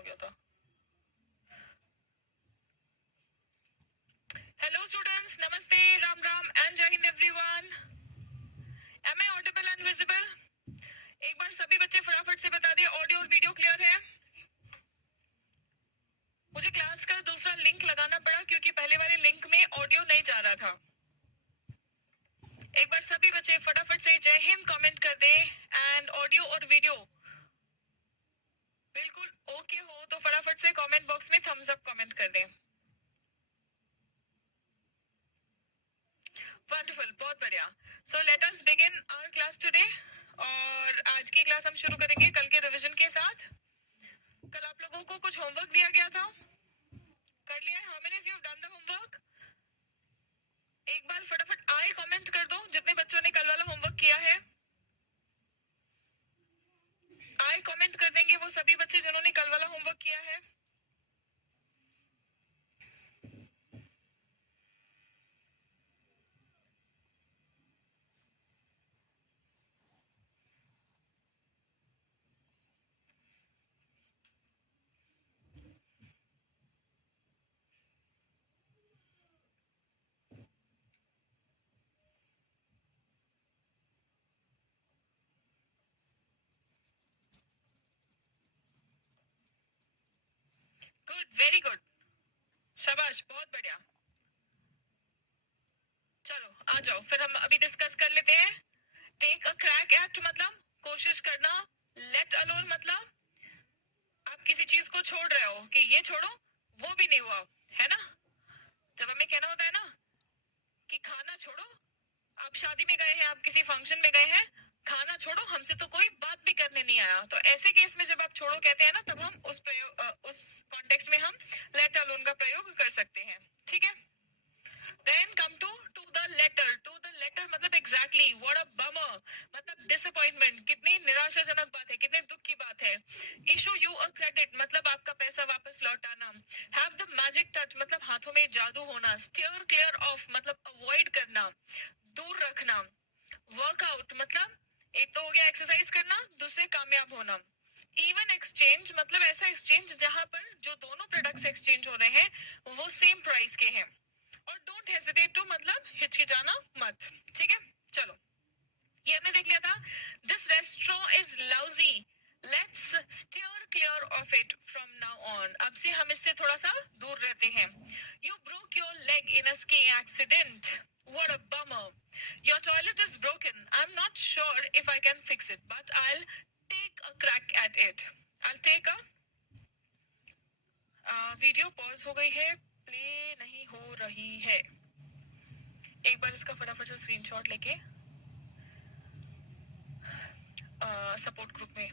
हो गया था. Hello students, Namaste, Ram Ram and Jai Hind everyone. Am I audible and visible? एक बार सभी बच्चे फटाफट से बता दिए ऑडियो और वीडियो क्लियर है. मुझे क्लास का दूसरा लिंक लगाना पड़ा क्योंकि पहले वाले लिंक में ऑडियो नहीं जा रहा था. एक बार सभी बच्चे फटाफट से जय हिंद कमेंट कर दे एंड ऑडियो और वीडियो बिल्कुल ओके हो तो फटाफट से कमेंट बॉक्स में थम्स अप कमेंट कर दें. वंडरफुल, बहुत बढ़िया. So let us begin our class today. और आज की क्लास हम शुरू करेंगे कल के रिवीजन के साथ. कल आप लोगों को कुछ होमवर्क दिया गया था, कर लिया है? How many of you have done the homework? एक बार फटाफट आई कमेंट कर दो जितने बच्चों ने कल वाला होमवर्क किया है. आई कमेंट कर देंगे वो सभी बच्चे जिन्होंने कल वाला होमवर्क किया है. गुड, वेरी गुड, शाबाश, बहुत बढ़िया. चलो आ जाओ, फिर हम अभी डिस्कस कर लेते हैं. टेक अ क्रैक एट मतलब कोशिश करना. लेट अलोन मतलब आप किसी चीज को छोड़ रहे हो कि ये छोड़ो, वो भी नहीं हुआ है ना. जब हमें कहना होता है ना कि खाना छोड़ो, आप शादी में गए हैं, आप किसी फंक्शन में गए हैं, खाना छोड़ो, हमसे तो कोई बात भी करने नहीं आया, तो ऐसे केस में जब आप छोड़ो कहते हैं ना, तब हम उस कॉन्टेक्स्ट में हम लेट अलोन का प्रयोग कर सकते हैं. ठीक है. Then come to the letter मतलब exactly what a bummer मतलब disappointment, कितनी निराशाजनक बात है, कितने दुख की बात है. Issue you a credit मतलब आपका पैसा वापस लौटाना. Have the magic touch मतलब हाथों में जादू होना. Steer clear of मतलब avoid करना, दूर रखना. Workout मतलब एक तो हो गया एक्सरसाइज करना, दूसरे कामयाब होना. इवन एक्सचेंज मतलब ऐसा एक्सचेंज जहां पर जो दोनों प्रोडक्ट्स एक्सचेंज हो रहे हैं वो सेम प्राइस के हैं. और डोंट हेजिटेट टू मतलब हिचकिचाना मत. ठीक है. चलो, ये हमने देख लिया था. This restaurant is lousy, let's steer clear of it from now on. अब से हम इससे थोड़ा सा दूर रहते हैं. You broke your leg in a skiing accident. What a bummer. Your toilet is broken. I am not sure if I can fix it but I will take a crack at it. I will take a video pause हो गई है, play नहीं हो रही है. एक बार इसका फटाफट से स्क्रीनशॉट लेके सपोर्ट ग्रुप में.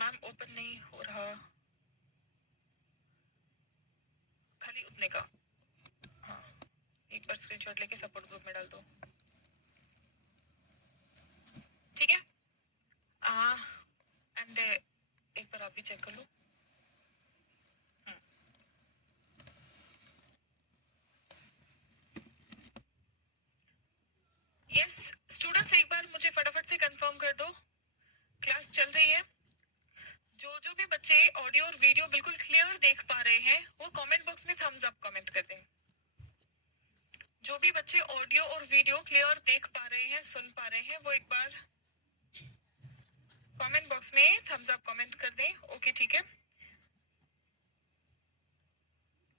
मैम ओपन नहीं हो रहा, खाली उतने का. हाँ, एक बार स्क्रीनशॉट लेके सपोर्ट ग्रुप में डाल दो. ठीक है. एंड एक बार आप भी चेक कर लो. यस स्टूडेंट्स, एक बार मुझे फटाफट से कंफर्म कर दो क्लास चल रही है. जो भी बच्चे ऑडियो और वीडियो बिल्कुल क्लियर देख पा रहे हैं वो कमेंट बॉक्स में थम्स अप कमेंट कर दें. जो भी बच्चे ऑडियो और वीडियो क्लियर देख पा रहे हैं, सुन पा रहे हैं, वो एक बार कमेंट बॉक्स में थम्स अप कमेंट कर दें. ओके ठीक है.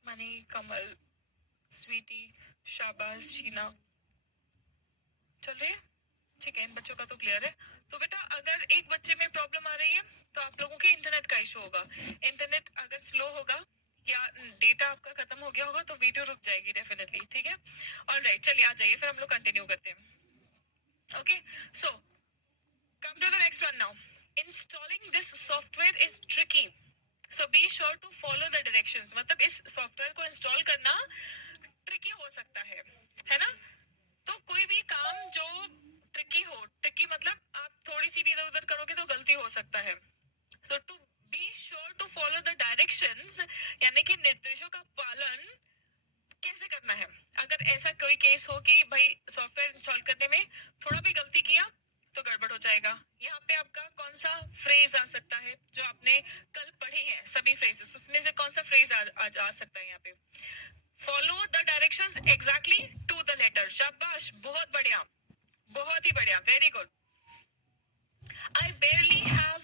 मनी, कमल, स्वीटी, शाबाश, शीना, चल रही है. ठीक है, इन बच्चों का तो क्लियर है. तो बेटा अगर एक बच्चे में प्रॉब्लम आ रही है तो आप लोगों के इंटरनेट का इशू होगा. इंटरनेट अगर स्लो होगा या डेटा आपका खत्म हो गया होगा तो वीडियो रुक जाएगी डेफिनेटली. ठीक है. ऑलराइट, चलिए आ जाइए, फिर हम लोग कंटिन्यू करते हैं. Okay, so come to the next one now. Installing this software is tricky, so be sure to follow the directions. मतलब इस सॉफ्टवेयर को इंस्टॉल करना ट्रिकी हो सकता है ना. तो कोई भी काम जो ट्रिकी हो, ट्रिकी मतलब आप थोड़ी सी भी इधर उधर करोगे तो गलती हो सकता है. So to be sure to follow the directions यानी कि निर्देशों का पालन कैसे करना है. अगर ऐसा कोई केस हो कि भाई सॉफ्टवेयर इंस्टॉल करने में थोड़ा भी गलती किया तो तो गड़बड़ हो जाएगा। यहाँ पे आपका कौन सा फ्रेज आ सकता है जो आपने कल पढ़े हैं सभी फ्रेजेस, उसमें से कौन सा फ्रेज आ सकता है यहाँ पे? Follow the directions exactly to the letter. शाबाश, बहुत बढ़िया, बहुत ही बढ़िया, very good. I barely have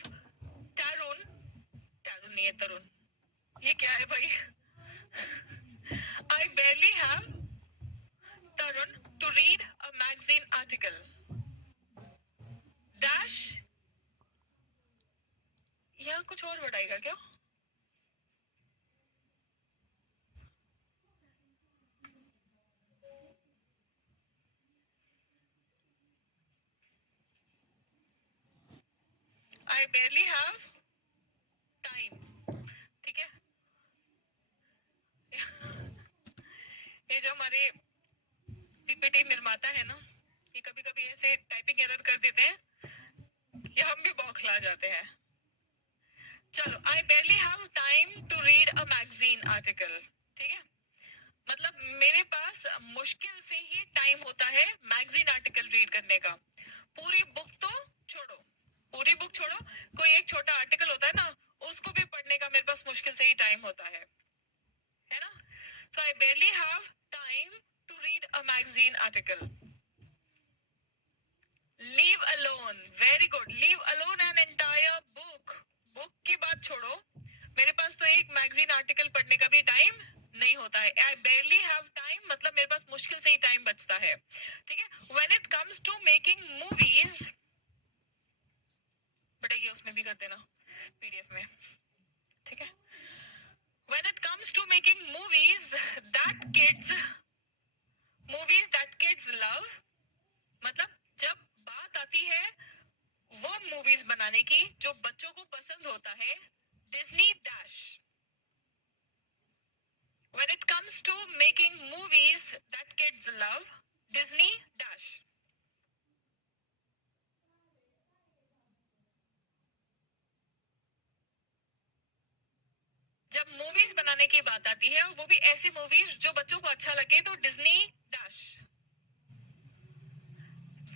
Tarun, Tarun नहीं है, तरुण, ये क्या है भाई? I barely have Tarun to read a magazine article dash. यहाँ कुछ और बढ़ाएगा क्या? आई बेयरली हैव टाइम, ठीक है। ये जो हमारे पीपीटी निर्माता है ना, ये कभी कभी ऐसे टाइपिंग एरर कर देते हैं कि हम भी बौखला जाते हैं। चलो, I barely have time to read a magazine article, ठीक है। मतलब मेरे पास मुश्किल से ही टाइम होता है मैगजीन आर्टिकल रीड करने का। पूरी बुक तो छोड़ो, पूरी बुक छोड़ो, कोई एक छोटा आर्टिकल होता है ना, उसको भी पढ़ने का मेरे पास मुश्किल से ही टाइम होता है ना। So I barely have time to read a magazine article. Leave alone, very good, leave alone an entire book. Book की बात छोड़ो, मेरे पास तो एक मैगजीन आर्टिकल पढ़ने का भी टाइम नहीं होता है। आई बेयरली हैव टाइम मतलब मेरे पास मुश्किल से ही टाइम बचता है, ठीक है। When it comes to making movies, बेटा ये उसमें भी कर देना पीडीएफ में, ठीक है। When it comes to making movies that kids love, मतलब जब बात आती है वो मूवीज बनाने की जो बच्चों को पसंद होता है, Disney dash. When it comes to making movies that kids love, Disney dash. जब मूवीज बनाने की बात आती है, वो भी ऐसी मूवीज जो बच्चों को अच्छा लगे, तो Disney dash.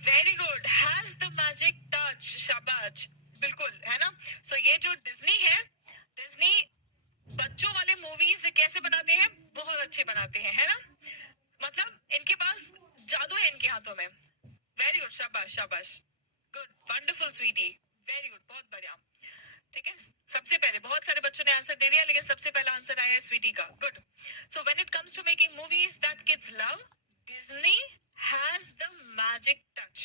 Very good, has the magic touch, शाबाश, बिल्कुल, है ना। सो ये जो डिज्नी है, डिज्नी बच्चों वाले मूवीज कैसे बनाते हैं? बहुत अच्छे बनाते हैं, है ना। मतलब इनके पास जादू है इनके हाथों में। वेरी गुड, शाबाश शाबाश, good, wonderful sweetie, very good, बहुत बढ़िया, ठीक है। सबसे पहले बहुत सारे बच्चों ने आंसर दे दिया, लेकिन सबसे पहला आंसर आया है स्वीटी का, good. So when it comes to making movies that kids love, Disney has the magic touch,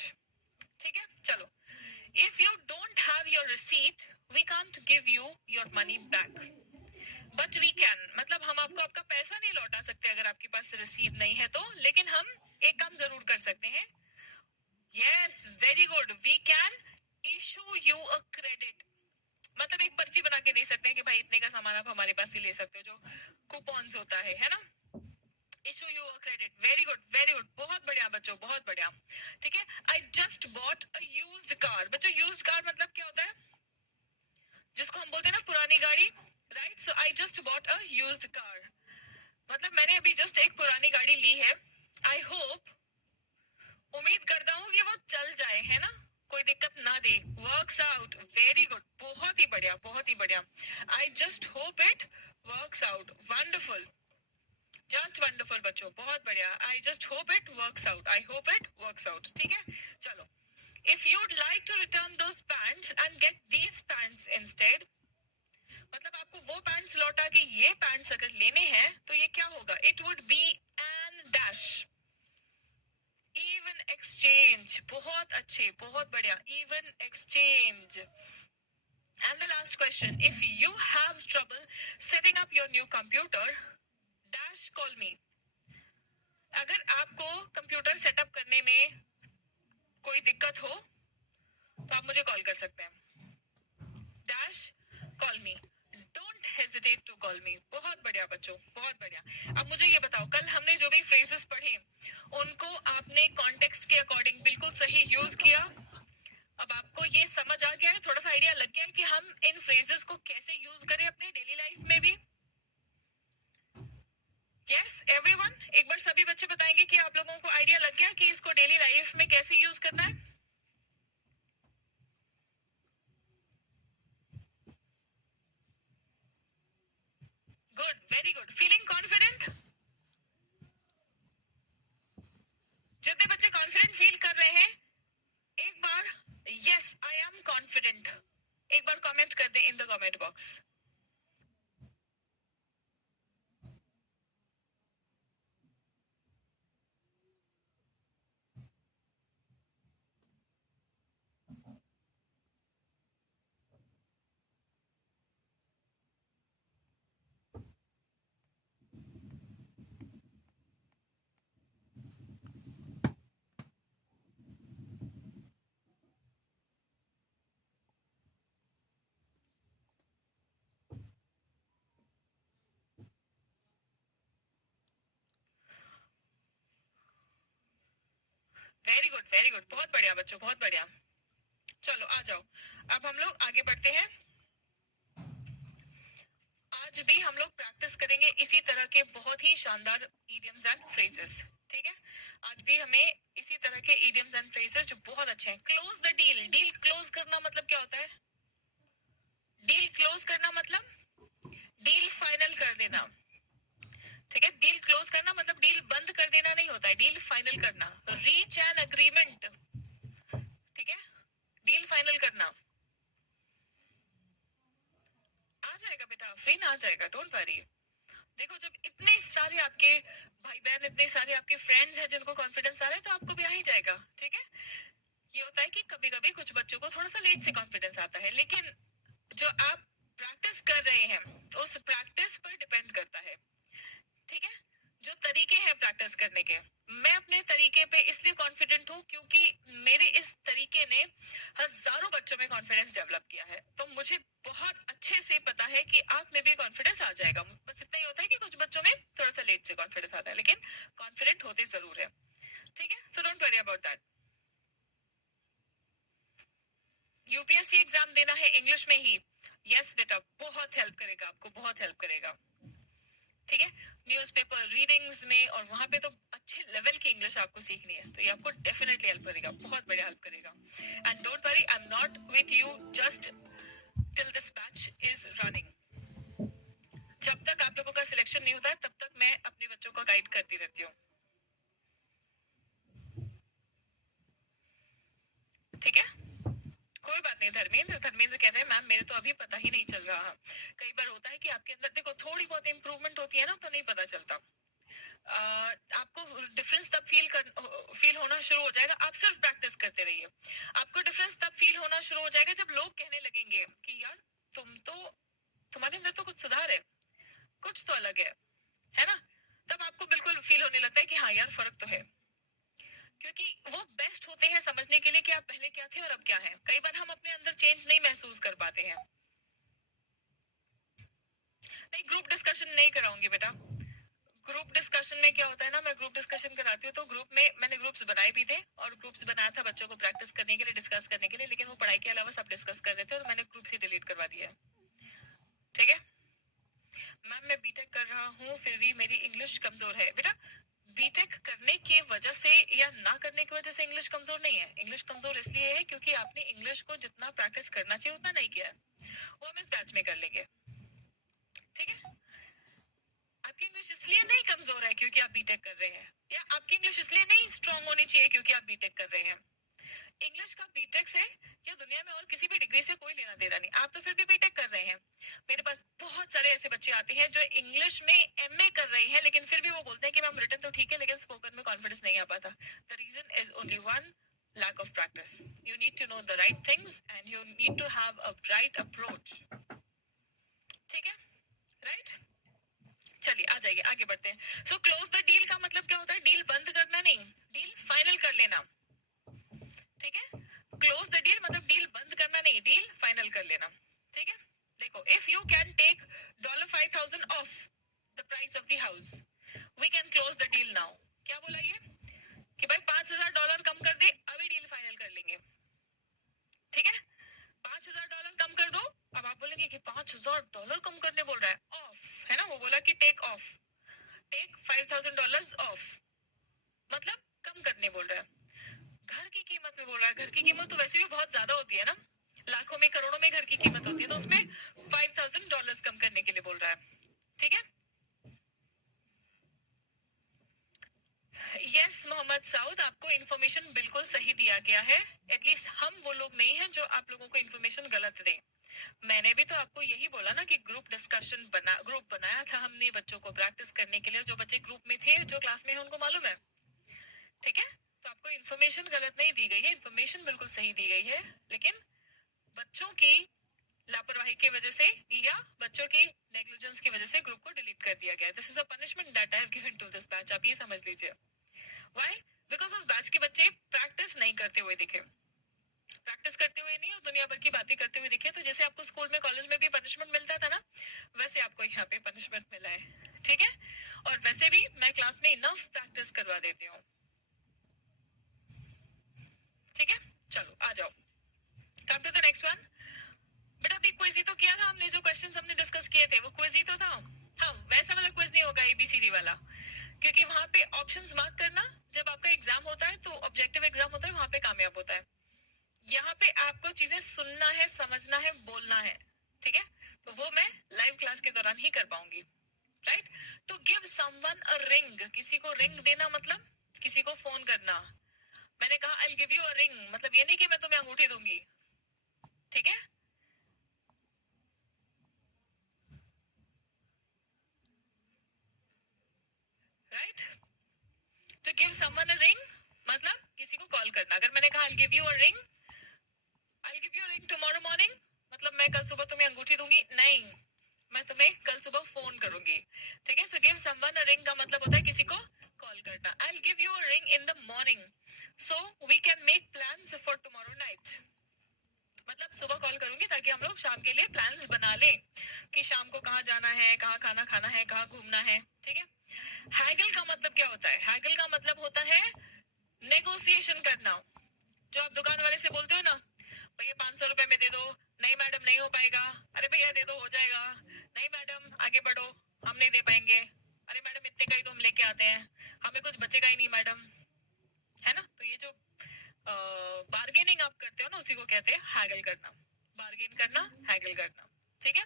ठीक है। चलो, if you don't have your receipt, we can't give you your money back, but we can, मतलब हम आपको आपका पैसा नहीं लौटा सकते अगर आपके पास रसीद नहीं है तो, लेकिन हम एक काम जरूर कर सकते हैं। Yes, very good, we can issue you a credit, मतलब एक पर्ची बना के दे सकते हैं कि भाई इतने का सामान आप हमारे पास से ले सकते हो, जो कूपन्स होता है ना। Issue you a credit, very good very good, बहुत बढ़िया बच्चों, बहुत बढ़िया, ठीक है। I just bought a used car. बच्चों यूज्ड कार मतलब क्या होता है? जिसको हम बोलते हैं ना पुरानी गाड़ी, right. So I just bought a used car, मतलब मैंने अभी जस्ट एक पुरानी गाड़ी ली है। आई होप, उम्मीद करता हूँ कि वो चल जाए, है ना, कोई दिक्कत ना दे, वर्क्स आउट, वेरी गुड, बहुत ही बढ़िया, बहुत ही बढ़िया। I just hope it works out, wonderful, just wonderful बच्चों, बहुत बढ़िया। I just hope it works out, I hope it works out, ठीक है। चलो, if you'd like to return those pants and get these pants instead, मतलब आपको वो pants लौटा के ये पैंट्स अगर लेने हैं तो ये क्या होगा? It would be an dash, even exchange, बहुत अच्छे, बहुत बढ़िया, even exchange. And the last question, if you have trouble setting up your new computer dash call me, अगर आपको कंप्यूटर सेटअप करने में कोई दिक्कत हो तो आप मुझे कॉल कर सकते हैं, dash call me, don't hesitate to call me. बहुत बढ़िया बच्चों, बहुत बढ़िया। अब मुझे ये बताओ, कल हमने जो भी फ्रेजेस पढ़े उनको आपने कॉन्टेक्स्ट के अकॉर्डिंग बिल्कुल सही यूज किया? अब आपको ये समझ आ गया है, थोड़ा सा आइडिया लग गया है कि हम इन फ्रेजेस को कैसे यूज करें अपने डेली लाइफ में भी? यस एवरीवन, एक बार सभी बच्चे बताएंगे कि आप लोगों को आइडिया लग गया कि इसको डेली लाइफ में कैसे यूज करना है। Comment box. वेरी गुड, बहुत बढ़िया बच्चों, बहुत बढ़िया। चलो आ जाओ, अब हम लोग आगे बढ़ते हैं। आज भी हम लोग प्रैक्टिस करेंगे इसी तरह के बहुत ही शानदार इडियम्स एंड फ्रेजेस। ठीक है, आज भी हमें इसी तरह के इडियम्स एंड फ्रेजेस जो बहुत अच्छे हैं। Close the deal, deal close करना मतलब क्या होता है? डील क्लोज करना मतलब डील फाइनल कर देना। ठीक है, डील क्लोज करना मतलब डील बंद कर देना नहीं होता है, डील फाइनल करना, रीच एन एग्रीमेंट। ठीक है, डील फाइनल करना। आ जाएगा बेटा, फ्रीन आ जाएगा, डोंट वरी। देखो, जब इतने सारे आपके भाई बहन, इतने सारे आपके फ्रेंड्स हैं जिनको कॉन्फिडेंस आ रहा है, तो आपको भी आ ही जाएगा। ठीक है, ये होता है कि कभी कभी कुछ बच्चों को थोड़ा सा लेट से कॉन्फिडेंस आता है, लेकिन जो आप प्रैक्टिस कर रहे हैं उस प्रैक्टिस पर डिपेंड करता है। ठीक है, जो तरीके हैं प्रैक्टिस करने के, मैं अपने तरीके पे इसलिए कॉन्फिडेंट हूँ क्योंकि मेरे इस तरीके ने हजारों बच्चों में कॉन्फिडेंस डेवलप किया है। तो मुझे बहुत अच्छे से पता है कि आप में भी कॉन्फिडेंस आ जाएगा। बस इतना ही होता है कि कुछ बच्चों में थोड़ा सा लेट से कॉन्फिडेंस आता है, लेकिन कॉन्फिडेंट होते जरूर है। ठीक है, so don't worry about that. UPSC exam देना है इंग्लिश में ही? यस बेटा, बहुत हेल्प करेगा, आपको बहुत हेल्प करेगा। ठीक है, न्यूज़पेपर रीडिंग्स में, और वहां पे तो अच्छे लेवल की इंग्लिश आपको सीखनी है, तो ये आपको डेफिनेटली हेल्प करेगा, बहुत बढ़िया हेल्प करेगा। And don't worry, I am not with you just till this batch is running. जब तक आप लोगों का सिलेक्शन नहीं होता है, तब तक मैं अपने बच्चों को गाइड करती रहती हूँ। ठीक है, कोई बात नहीं। धर्मेंद्र धर्मेंद्र कहते हैं मैम मेरे तो अभी पता ही नहीं चल रहा। कई बार होता है कि आपके अंदर देखो थोड़ी बहुत इंप्रूवमेंट होती है ना, तो नहीं पता चलता। आपको डिफरेंस तब फील होना शुरू हो जाएगा, आप सिर्फ प्रैक्टिस करते रहिए। आपको डिफरेंस तब फील होना शुरू हो जाएगा जब लोग कहने लगेंगे कि यार तुम्हारे अंदर तो कुछ सुधार है, कुछ तो अलग है ना? तब आपको बिल्कुल फील होने लगता है कि हाँ यार फर्क तो है। क्योंकि वो बेस्ट होते हैं समझने के लिए कि आप पहले क्या थे और अब क्या है। कई बार हम अपने अंदर चेंज नहीं महसूस कर पाते हैं। नहीं, ग्रुप डिस्कशन नहीं कराऊंगी बेटा। ग्रुप डिस्कशन में क्या होता है ना, मैं ग्रुप डिस्कशन कराती हूँ तो ग्रुप में मैंने ग्रुप्स बनाए भी थे, और ग्रुप्स बनाया था बच्चों को प्रैक्टिस करने के लिए, डिस्कस करने के लिए, लेकिन वो पढ़ाई के अलावा सब डिस्कस कर रहे थे, तो मैंने ग्रुप्स ही डिलीट करवा दिया। ठीक है मैम, मैं बीटेक कर रहा हूँ फिर भी मेरी इंग्लिश कमजोर है। बेटा, बीटेक करने की वजह से या ना करने की वजह से इंग्लिश कमजोर नहीं है। इंग्लिश कमजोर इसलिए है क्योंकि आपने इंग्लिश को जितना प्रैक्टिस करना चाहिए उतना नहीं किया है। वो हम इस बैच में कर लेंगे। ठीक है, आपकी इंग्लिश इसलिए नहीं कमजोर है क्योंकि आप बीटेक कर रहे हैं, या आपकी इंग्लिश इसलिए नहीं स्ट्रांग होनी चाहिए क्योंकि आप बीटेक कर रहे हैं। इंग्लिश का बीटेक से या दुनिया में और किसी भी डिग्री से कोई लेना देना नहीं, आप तो फिर भी बीटेक कर रहे हैं। मेरे पास बहुत सारे ऐसे बच्चे आते हैं जो इंग्लिश में एमए कर रहे हैं, लेकिन फिर भी वो बोलते हैं कि मैम रिटन तो ठीक है लेकिन स्पोकन में कॉन्फिडेंस नहीं आ पाता। The reason is only one, lack of practice. You need to know the right things and you need to have a right approach. ठीक है, राइट? चलिए आ जाइए, आगे बढ़ते हैं। सो क्लोज द डील का मतलब क्या होता है? डील बंद करना नहीं, डील फाइनल कर लेना। ठीक है, क्लोज द डील मतलब डील बंद करना नहीं, डील फाइनल कर लेना। ठीक है, देखो, if you can take $5,000 off the price of the house, we can close the deal now. क्या बोला ये कि भाई $5,000 कम कर दे, अभी डील फाइनल कर लेंगे। ठीक है, $5,000 कम कर दो। अब आप बोलेंगे कि $5,000 कम करने बोल रहा है, ऑफ है ना, वो बोला कि टेक ऑफ, टेक $5,000 ऑफ, मतलब कम करने बोल रहा है। घर की कीमत में बोल रहा है, घर की कीमत तो वैसे भी बहुत ज्यादा होती है ना, लाखों में करोड़ों में घर की कीमत होती है, तो उसमें $5,000 कम करने के लिए बोल रहा है। ठीक है, यस मोहम्मद साउद, आपको इन्फॉर्मेशन बिल्कुल सही दिया गया है। एटलीस्ट हम वो लोग नहीं हैं जो आप लोगों को इन्फॉर्मेशन गलत दें। मैंने भी तो आपको यही बोला ना कि ग्रुप बनाया था हमने बच्चों को प्रैक्टिस करने के लिए, जो बच्चे ग्रुप में थे जो क्लास में है उनको मालूम है, ठीक है। तो आपको इन्फॉर्मेशन गलत नहीं दी गई है, इन्फॉर्मेशन बिल्कुल सही दी गई है, लेकिन बच्चों की लापरवाही की वजह से या बच्चों की नेग्लिजेंस की वजह से ग्रुप को डिलीट कर दिया गया। This is a punishment that I have given to this batch, आप ये समझ लीजिए। व्हाई? बिकॉज उस बैच के बच्चे प्रैक्टिस नहीं करते हुए दिखे, प्रैक्टिस करते हुए नहीं और दुनिया भर की बातें करते हुए दिखे। तो जैसे आपको स्कूल में कॉलेज में भी पनिशमेंट मिलता था ना, वैसे आपको यहाँ पे पनिशमेंट मिला है, ठीक है। और वैसे भी मैं क्लास में इनफ प्रैक्टिस करवा देती हूँ, ठीक है। चलो आ जाओ, come to the next one. बेटा अभी क्विज ही तो किया था हमने, जो क्वेश्चंस हमने डिस्कस किए थे वो क्विज ही तो था। हाँ, वैसा वाला क्विज नहीं होगा एबीसीडी वाला, क्योंकि वहां पे ऑप्शंस मार्क करना जब आपका एग्जाम होता है तो ऑब्जेक्टिव एग्जाम होता है, वहां पे कामयाब होता है। यहाँ पे आपको चीजें सुनना है, समझना है, बोलना है, ठीक है। तो वो मैं लाइव क्लास के दौरान ही कर पाऊंगी, right. To give someone a ring, किसी को रिंग देना मतलब किसी को फोन करना। मैंने कहा I give you a ring, मतलब ये नहीं कि मैं तुम्हें अंगूठी दूंगी, ठीक है। Right, to give someone a ring मतलब किसी को कॉल करना। अगर मैंने कहा I give you a ring, I give you a ring tomorrow morning, मतलब मैं कल सुबह तुम्हें अंगूठी दूंगी नहीं, मैं तुम्हें कल सुबह फोन करूंगी, ठीक है। So give someone a ring का मतलब होता है किसी को कॉल करना। I give you a ring in the morning so we can make plans for tomorrow night, मतलब सुबह कॉल करूंगी ताकि हम लोग शाम के लिए प्लान्स बना लें कि शाम को कहाँ जाना है, कहाँ खाना खाना है, कहाँ घूमना है, ठीक है। हैगल का मतलब क्या होता है? हैगल का मतलब होता है नेगोशिएशन करना। जो आप दुकान वाले से बोलते हो ना, भैया 500 रुपए में दे दो, नहीं मैडम नहीं हो पाएगा, अरे भैया दे दो हो जाएगा, नहीं मैडम आगे बढ़ो हम नहीं दे पाएंगे, अरे मैडम इतने का ही तो हम लेके आते हैं, हमें कुछ बचेगा ही नहीं मैडम, है ना। तो ये जो बार्गेनिंग आप करते हो ना, उसी को कहते हैं हैगल करना, बार्गेन करना, हैगल करना, ठीक है।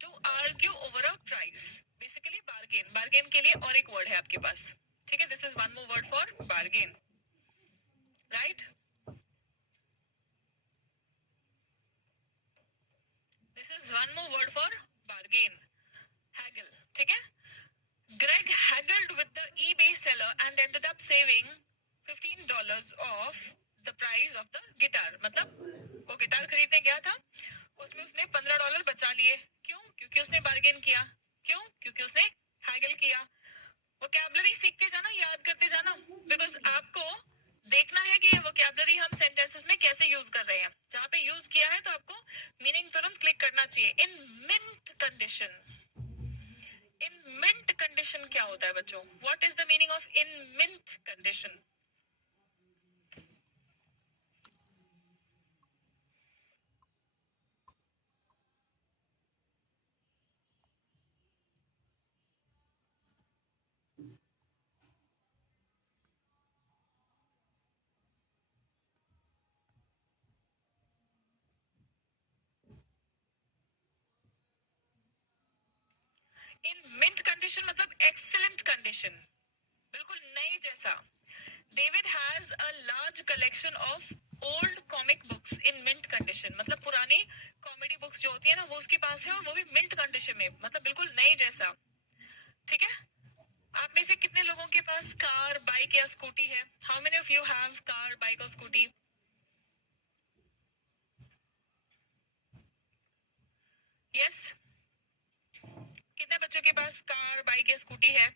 To argue over a price, basically bargain, bargain के लिए और एक वर्ड है आपके पास, ठीक है। This is one more word for bargain, right. This is one more word for bargain, Hegel, ठीक है। Greg haggled with the eBay seller and ended up saving $15 off the price of the guitar. मतलब वो guitar खरीदने गया था, उसमें उसने $15 बचा लिए। क्यों? क्योंकि उसने बार्गेन किया। क्यों? क्योंकि उसने हैगल किया। वोकैबुलरी सीखते जाना, याद करते जाना, बिकॉज आपको देखना है कि ये वोकैबुलरी हम सेंटेंसेस में कैसे यूज कर रहे हैं। जहां पे यूज किया है तो आपको मीनिंग तुरंत क्लिक करना चाहिए। In mint condition, in mint condition क्या होता है बच्चों? What is the meaning of in mint condition? In mint condition मतलब एक्सीलेंट कंडीशन, बिल्कुल नए जैसा। David has a large collection of old comic books in mint condition, मतलब पुरानी कॉमेडी बुक्स जो होती है ना वो उसके पास है, और वो भी मिंट कंडीशन में, मतलब बिल्कुल नए जैसा, ठीक है। आप में से कितने लोगों के पास कार, बाइक या स्कूटी है? How many of you have car, bike और स्कूटी? यस, कितने बच्चों के पास कार, बाइक या स्कूटी है?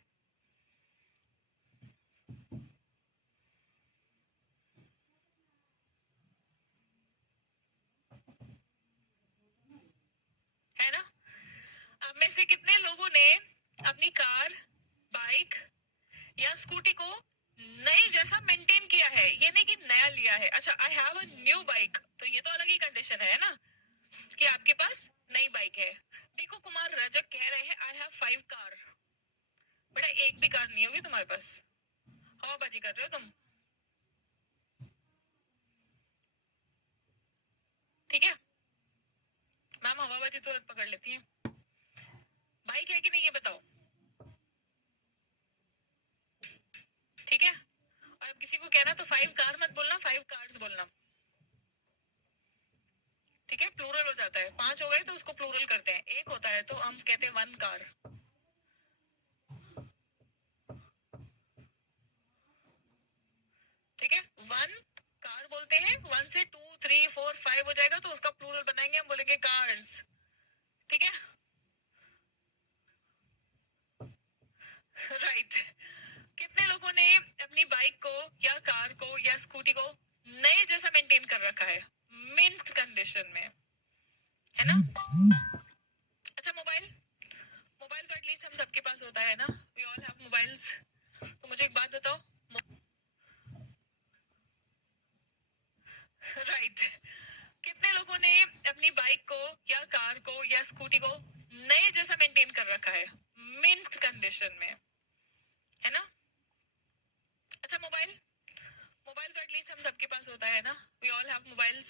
है ना। आप में से कितने लोगों ने अपनी कार, बाइक या स्कूटी को नए जैसा मेंटेन किया है? ये नहीं कि नया लिया है। अच्छा, I have a new bike, तो ये तो अलग ही कंडीशन है ना, कि आपके पास नई बाइक है। देखो कुमार रजक कह रहे हैं आई हैव 5 कार। बेटा एक भी कार नहीं होगी तुम्हारे पास, हवाबाजी कर रहे हो तुम, ठीक है। मैम हवाबाजी तुरंत पकड़ लेती है। बाइक है कि नहीं ये बताओ, ठीक है। और अब किसी को कहना तो 5 कार मत बोलना, 5 कार्स बोलना, ठीक है। प्लूरल प्लूरल हो जाता है, 5 हो गए तो उसको प्लूरल करते हैं, एक होता है तो हम कहते हैं 1 कार। ठीक है, 1 कार बोलते हैं, 1 से 2 3 4 5 हो जाएगा तो उसका प्लूरल बनाएंगे, हम बोलेंगे कार्स। ठीक है, राइट। कितने लोगों ने अपनी बाइक को या कार को या स्कूटी को नए जैसा मेंटेन कर रखा है, मिंट कंडीशन में, है ना? अच्छा, मोबाइल, मोबाइल तो एटलीस्ट हम सबके पास होता है ना, वी ऑल हैव मोबाइल्स। तो मुझे एक बात बताओ, राइट, कितने लोगों ने अपनी बाइक को या कार को या स्कूटी को नए जैसा मेंटेन कर रखा है, मिंट कंडीशन में, है ना? अच्छा, मोबाइल, मोबाइल तो एटलीस्ट हम सबके पास होता है ना, वी ऑल हैव मोबाइल्स।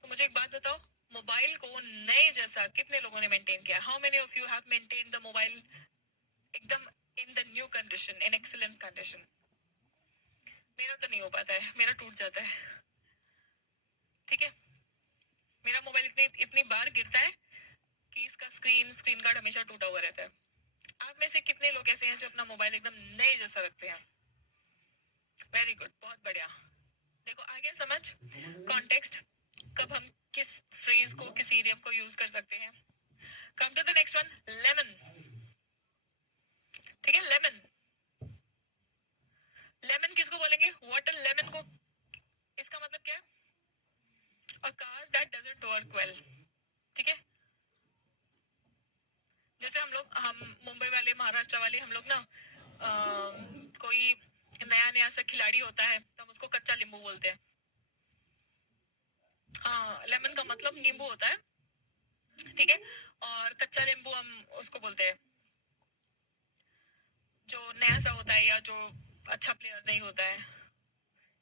तो मुझे एक बात बताओ, मोबाइल को नए जैसा कितने लोगों ने मेंटेन किया? How many of you have maintain the mobile एकदम in the new condition, in excellent condition? मेरा तो नहीं हो पाता है, मेरा टूट जाता है। ठीक है, मेरा मोबाइल इतनी इतनी बार गिरता है कि इसका स्क्रीन गार्ड हमेशा टूटा हुआ रहता है। आप में से कितने लोग ऐसे हैं जो अपना मोबाइल एकदम नए जैसा रखते हैं? वेरी गुड, बहुत बढ़िया। देखो आ गया समझ कॉन्टेक्स्ट, कब हम किस फ्रेज को, किस इडियम को यूज कर सकते हैं। Come to the next one, lemon. ठीक है, लेमन, लेमन किसको बोलेंगे? वाटर लेमन को, इसका मतलब क्या है? अ car that doesn't work well. ठीक है, जैसे हम मुंबई वाले, महाराष्ट्र वाले, हम लोग ना कोई नया नया सा खिलाड़ी होता है तो हम उसको कच्चा नींबू बोलते हैं। हाँ, लेमन का मतलब नींबू होता है। ठीक है, और कच्चा नींबू हम उसको बोलते हैं जो नया सा होता है या जो अच्छा प्लेयर नहीं होता है।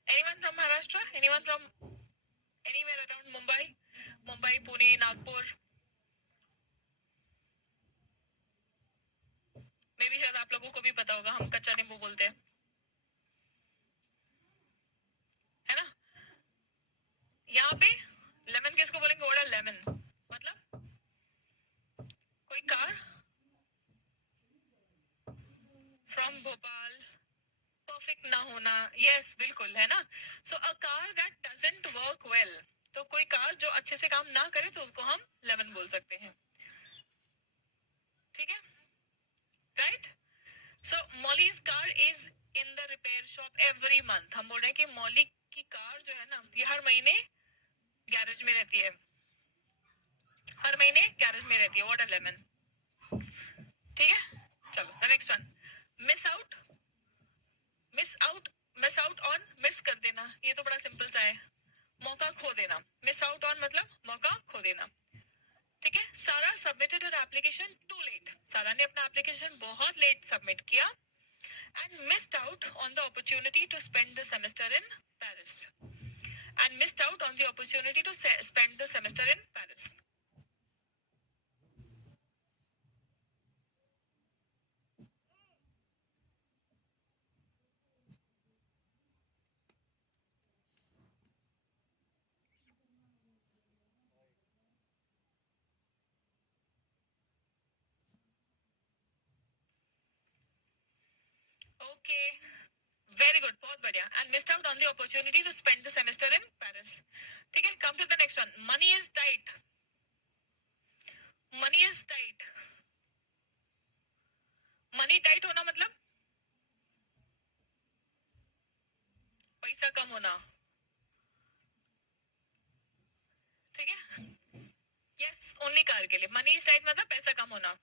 Anyone from Maharashtra? Anyone from anywhere around Mumbai? Mumbai, Pune, Nagpur? मे भी शायद आप लोगों को भी पता होगा, हम कच्चा नींबू बोलते हैं, है ना? यहाँ पे लेमन किसको बोलेंगे? व्हाट लेमन मतलब? कोई कार फ्रॉम भोपाल, परफेक्ट ना होना, यस बिल्कुल, है ना? So a car that doesn't work well, तो कोई कार जो अच्छे से काम ना करे तो उसको हम लेमन बोल सकते हैं। ठीक है, right? So mollies car is in the repair shop every month. हम बोल रहे हैं कि मॉली की कार जो है ना, ये हर महीने गैरेज में रहती है, हर महीने गैरेज में रहती है। What a lemon. ठीक है, चलो the next one, miss out. Miss out, miss out on, miss कर देना, ये तो बड़ा सिंपल सा है, मौका खो देना। मिस आउट ऑन मतलब मौका खो देना। ठीक है, Sarah submitted her application too late. Sarah ने अपना एप्लीकेशन बहुत लेट सबमिट किया and missed out on the opportunity to spend the semester in Paris. And missed out on the opportunity to spend the semester in Paris. Okay, very good, बहुत बढ़िया। And missed out on the opportunity to spend the semester in Paris. ठीक है, come to the next one, money is tight. Money is tight, money tight होना मतलब पैसा कम होना। ठीक है, यस, ओनली कार के लिए मनी इज टाइट मतलब पैसा कम होना,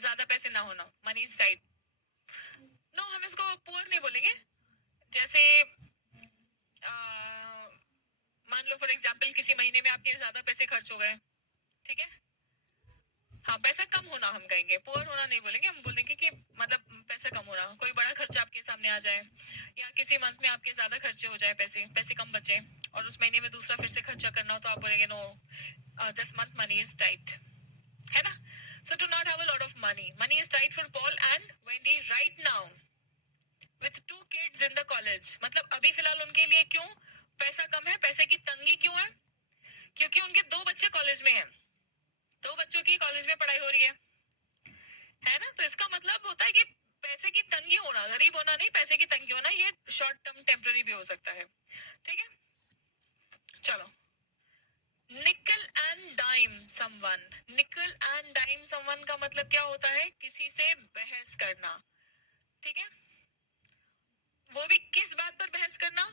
ज्यादा पैसे ना होना, मनी इज टाइट। नो, हम इसको पुअर नहीं बोलेंगे। जैसे मान लो फॉर एग्जाम्पल किसी महीने में आपके ज्यादा पैसे खर्च हो गए। ठीक है, हाँ, पैसा कम होना हम कहेंगे, पुअर होना नहीं बोलेंगे। हम बोलेंगे कि मतलब पैसा कम होना, कोई बड़ा खर्चा आपके सामने आ जाए या किसी मंथ में आपके ज्यादा खर्चे हो जाए, पैसे पैसे कम बचे और उस महीने में दूसरा फिर से खर्चा करना हो, तो आप बोलेंगे no, this month money is tight, है ना? So do not have a lot of money. Money is tight for Paul and Wendy right now with 2 kids in the college. मतलब अभी फिलहाल उनके लिए क्यों पैसा कम है? पैसे की तंगी क्यों है? क्योंकि उनके 2 बच्चे कॉलेज में हैं, 2 बच्चों की कॉलेज में पढ़ाई हो रही है ना। तो इसका मतलब होता है कि पैसे की तंगी होना, गरीब होना नहीं, पैसे की तंगी होना ये शॉर्ट टर्म टेम्पररी भी हो सकता है। ठीक है, चलो। Nickel and dime someone, nickel and dime someone का मतलब क्या होता है? किसी से बहस करना। ठीक है, वो भी किस बात पर बहस करना?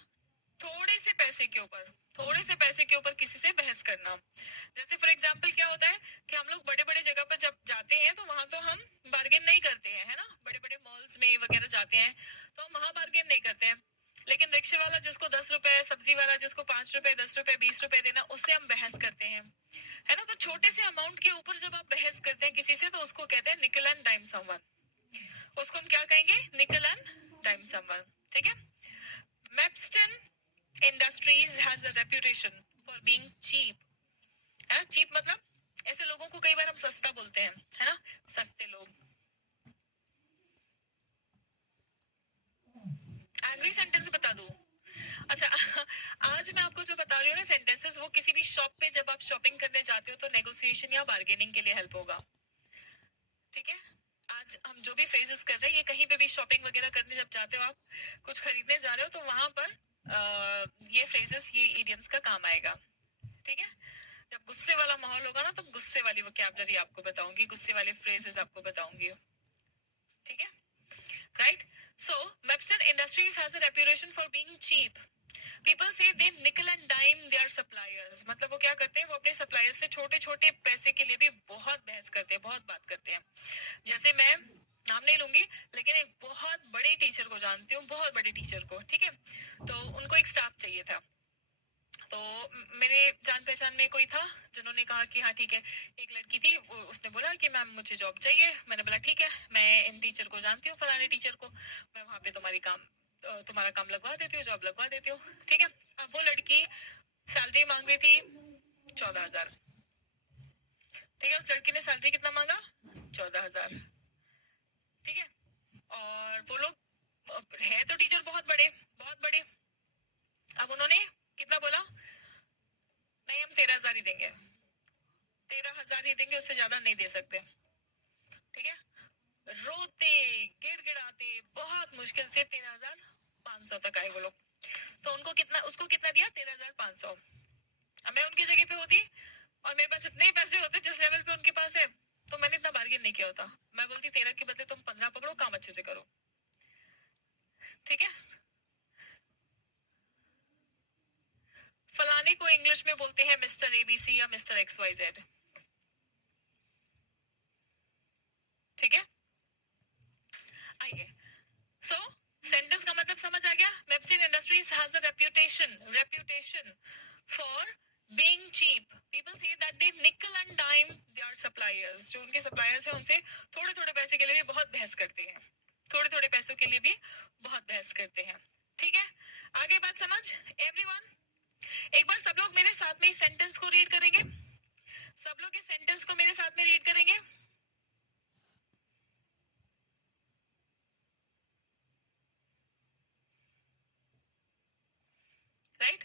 थोड़े से पैसे के ऊपर, थोड़े से पैसे के ऊपर किसी से बहस करना। जैसे फॉर एग्जांपल क्या होता है कि हम लोग बड़े बड़े जगह पर जब जाते हैं तो वहां तो हम बार्गेन नहीं करते हैं, है ना। बड़े बड़े मॉल्स में वगैरह जाते हैं तो हम वहां बार्गेन नहीं करते हैं, लेकिन रिक्शे वाला जिसको 10 रुपए, सब्जी वाला जिसको 5 रुपए, 10 रुपए, 20 रुपए देना, उससे हम बहस करते हैं, है ना। तो छोटे से अमाउंट के ऊपर जब आप बहस करते हैं किसी से तो उसको कहते हैं निकल एंड डाइम समवन। उसको हम क्या कहेंगे? निकल एंड डाइम समवन। ठीक है। Mapston Industries has a reputation for being cheap. है चीप मतलब ऐसे लोगों को कई बार हम सस्ता बोलते हैं, है ना, सस्ते लोग। एंग्री सेंटेंस बता दूं? अच्छा आज मैं आपको जो बता रही हूँ ना सेंटेंसेस, वो किसी भी शॉप पे जब आप शॉपिंग करने जाते हो तो नेगोशिएशन या बार्गेनिंग के लिए हेल्प होगा। ठीक है, आज हम जो भी फ्रेजेस कर रहे हैं ये कहीं पे भी शॉपिंग वगैरह करने जब जाते हो, आप कुछ खरीदने जा रहे हो तो वहां पर ये फ्रेजेस, ये इडियम्स का काम आएगा। ठीक है, जब गुस्से वाला माहौल होगा ना तो गुस्से वाली वोकैबुलरी आपको बताऊंगी, गुस्से वाले फ्रेजेस आपको बताऊंगी। ठीक है, right. So Webster Industries has a reputation for being cheap. People say they nickel and dime there suppliers, मतलब वो क्या करते हैं, वो अपने सप्लायर से छोटे छोटे पैसे के लिए भी बहुत बहस करते हैं, बहुत बात करते हैं। जैसे मैं नाम नहीं लूंगी लेकिन एक बहुत बड़े टीचर को जानती हूँ, बहुत बड़े टीचर को। ठीक है, तो उनको एक स्टाफ चाहिए था, तो मेरे जान पहचान में कोई था जिन्होंने कहा कि हाँ ठीक है। एक लड़की थी, उसने बोला कि मैम मुझे जॉब चाहिए। मैंने बोला ठीक है, मैं इन टीचर को जानती हूँ, फलाने टीचर को, मैं वहाँ पे तुम्हारा काम लगवा देती हूँ, जॉब लगवा देती हूँ। ठीक है, अब वो लड़की सैलरी मांग रही थी 14,000। ठीक है, उस लड़की ने सैलरी कितना मांगा? 14,000। ठीक है, और वो लोग है तो टीचर बहुत बड़े, बहुत बड़े। अब उन्होंने कितना बोला? नहीं, हम 13,000 ही देंगे, 13,000 ही देंगे, उससे ज्यादा नहीं दे सकते। ठीक है, रोते गिड़गिड़ाते बहुत मुश्किल से 13,500 तक आए वो लोग। तो उनको कितना, उसको कितना दिया? 13,500। अब मैं उनकी जगह पे होती और मेरे पास इतने ही पैसे होते जिस लेवल पे उनके पास है, तो मैंने इतना बार्गेन नहीं किया होता। मैं बोलती 13 के बदले तुम 15 पकड़ो, काम अच्छे से करो। ठीक है, फलाने को इंग्लिश में बोलते हैं मिस्टर एबीसी या मिस्टर XYZ। ठीक है, आइए। सो सेंटेंस का मतलब समझ आ गया? Website industries has a reputation for being cheap. People say that they nickel and dime there suppliers. जो उनके सप्लायर्स हैं उनसे थोड़े थोड़े पैसे के लिए भी बहुत बहस करते हैं, थोड़े थोड़े पैसों के लिए भी बहुत बहस करते हैं। ठीक है, आगे बात समझ एवरीवन? एक बार सब लोग मेरे साथ में इस सेंटेंस को रीड करेंगे, सब लोग इस सेंटेंस को मेरे साथ में रीड करेंगे। Right,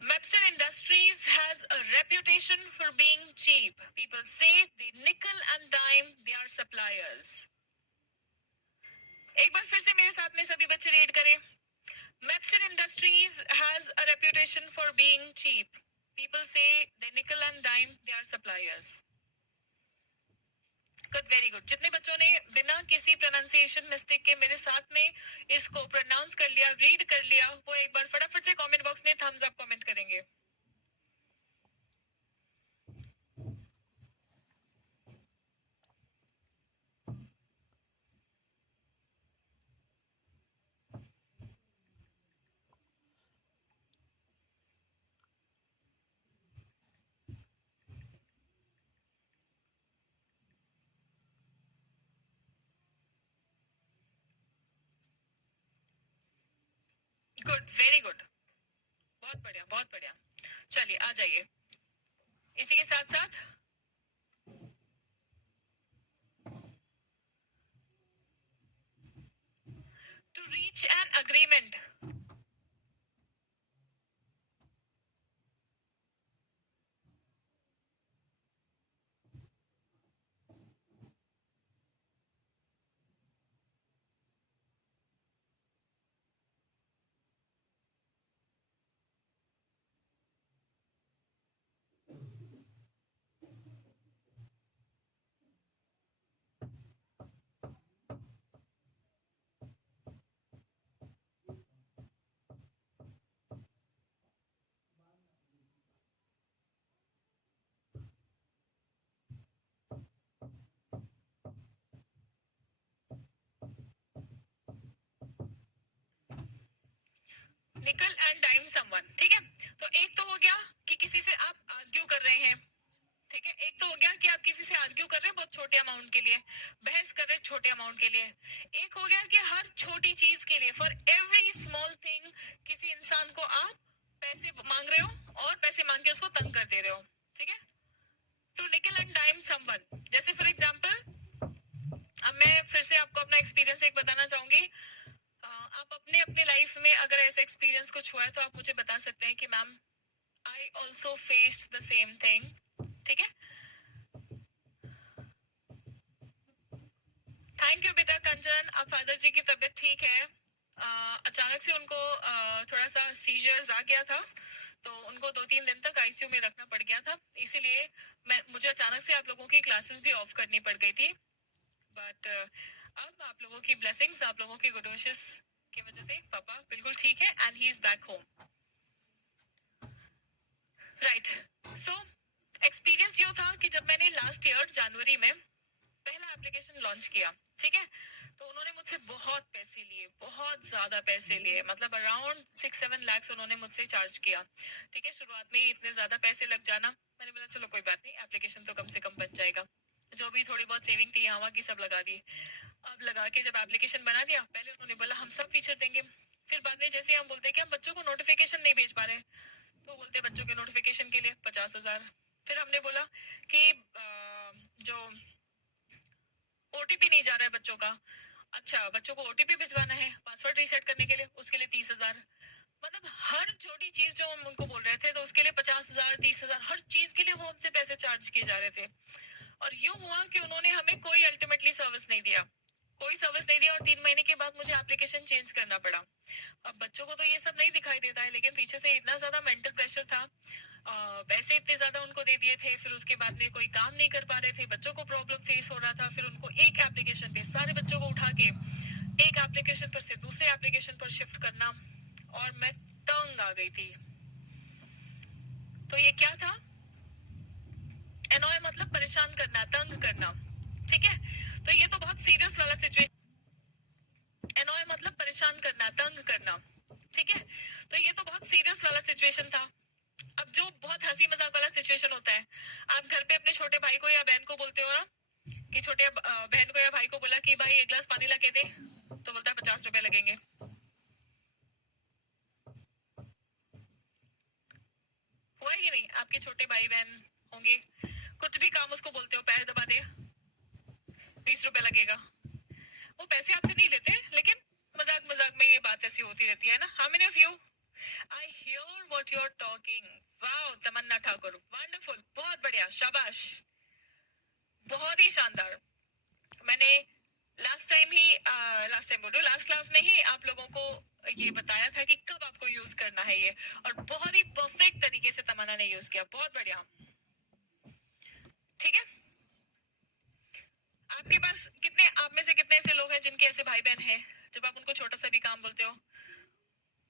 Mapston Industries has a reputation for being cheap. People say they nickel and dime their suppliers. एक बार फिर से मेरे साथ में सभी बच्चे रीड करें। Mapston Industries has a reputation for being cheap. People say they nickel and dime their suppliers. Good, very good. जितने बच्चों ने बिना किसी प्रोनाउंसिएशन मिस्टेक के मेरे साथ में इसको प्रोनाउंस कर लिया, रीड कर लिया, वो एक बार फटाफट से कमेंट बॉक्स में थम्स अप कमेंट करेंगे। गुड, वेरी गुड, बहुत बढ़िया, बहुत बढ़िया। चलिए आ जाइए। इसी के साथ साथ to reach an agreement, nickel and dime someone, ठीक है। तो एक तो हो गया कि किसी से आप आर्ग्यू कर रहे हैं, ठीक है। एक तो हो गया कि आप किसी से आर्ग्यू कर रहे हैं बहुत छोटे अमाउंट के लिए, बहस कर रहे हैं छोटे अमाउंट के लिए। एक हो गया कि हर छोटी चीज के लिए, फॉर एवरी स्मॉल थिंग, किसी इंसान को आप पैसे मांग रहे हो और पैसे मांग के उसको तंग कर दे रहे हो, ठीक है। To nickel and dime someone, जैसे फॉर एग्जांपल, अब मैं फिर से आपको अपना एक्सपीरियंस एक बताना चाहूंगी। आप अपने अपने लाइफ में अगर ऐसा एक्सपीरियंस कुछ हुआ है तो आप मुझे बता सकते हैं कि ma'am I also faced the same thing, ठीक है। थैंक यू बेटा कंचन। अब फादर जी की तबीयत ठीक है। अचानक से उनको थोड़ा सा सीजर्स आ गया था, तो उनको 2-3 दिन तक आईसीयू में रखना पड़ गया था, इसीलिए मुझे अचानक से आप लोगों की क्लासेस भी ऑफ करनी पड़ गई थी। बट अब आप लोगों की ब्लेसिंग्स, आप लोगों की गुड विशेस की वजह से पापा बिल्कुल ठीक है and he is back home, right. So experience ये था कि जब मैंने लास्ट ईयर जनवरी में पहला एप्लीकेशन लॉन्च किया, ठीक है, तो उन्होंने मुझसे बहुत पैसे लिए, बहुत ज्यादा पैसे लिए, मतलब अराउंड 6-7 लाख उन्होंने मुझसे चार्ज किया, ठीक है। शुरुआत में ही इतने ज्यादा पैसे लग जाना, मैंने बोला चलो कोई बात नहीं, एप्लीकेशन तो कम से कम बच जाएगा। जो भी थोड़ी बहुत सेविंग थी यहाँ की सब लगा दी। अब लगा के जब एप्लीकेशन बना दिया, पहले उन्होंने बोला हम सब फीचर देंगे, फिर बाद में जैसे हम बोलते हैं कि हम बच्चों को नोटिफिकेशन नहीं भेज पा रहे, तो बोलते बच्चों के नोटिफिकेशन के लिए 50,000। फिर हमने बोला कि जो ओटीपी नहीं जा रहा है बच्चों का, अच्छा बच्चों को ओटीपी भिजवाना है पासवर्ड रीसेट करने के लिए, उसके लिए 30,000। मतलब हर छोटी चीज जो हम उनको बोल रहे थे तो उसके लिए 50,000, 30,000, हर चीज के लिए वो हमसे पैसे चार्ज किए जा रहे थे। और यूं हुआ कि उन्होंने हमें कोई अल्टीमेटली सर्विस नहीं दिया, कोई सर्विस नहीं दिया, और 3 महीने के बाद मुझे एप्लीकेशन चेंज करना पड़ा। अब बच्चों को तो ये सब नहीं दिखाई देता है, लेकिन पीछे से इतना ज्यादा मेंटल प्रेशर था, पैसे इतने ज्यादा उनको दे दिए थे, फिर उसके बाद में कोई काम नहीं कर पा रहे थे, बच्चों को प्रॉब्लम फेस हो रहा था, फिर उनको एक एप्लीकेशन पे सारे बच्चों को उठा के एक एप्लीकेशन पर से दूसरे एप्लीकेशन पर शिफ्ट करना, और मैं तंग आ गई थी। तो ये क्या था, एनॉय मतलब परेशान करना, तंग करना, ठीक है। तो ये तो बहुत सीरियस वाला सिचुएशन, एनॉय मतलब परेशान करना, तंग करना, ठीक है। तो ये तो बहुत सीरियस वाला सिचुएशन था। अब जो बहुत हंसी मजाक वाला सिचुएशन होता है, आप घर पे अपने छोटे भाई को या बहन को बोलते हो ना कि छोटे बहन को या भाई को बोला कि भाई 1 गिलास पानी ला के दे, तो बोलता है 50 रुपए लगेंगे। हुआ ही नहीं, आपके छोटे भाई बहन होंगे, कुछ भी काम उसको बोलते हो, पैर दबा दे 20 रुपए लगेगा। वो पैसे आपसे नहीं लेते, लेकिन मजाक मजाक में ये बात ऐसी होती रहती है ना। How many of you, I hear what you are talking, wow Tamanna Thakur, wonderful, बहुत बढ़िया, शाबाश, बहुत ही शानदार। मैंने लास्ट टाइम बोलो, लास्ट क्लास में ही आप लोगों को ये बताया था कि कब आपको यूज करना है ये, और बहुत ही परफेक्ट तरीके से तमन्ना ने यूज किया, बहुत बढ़िया, ठीक है। आपके पास कितने, आप में से कितने ऐसे लोग हैं जिनके ऐसे भाई बहन हैं, जब आप उनको छोटा सा भी काम बोलते हो,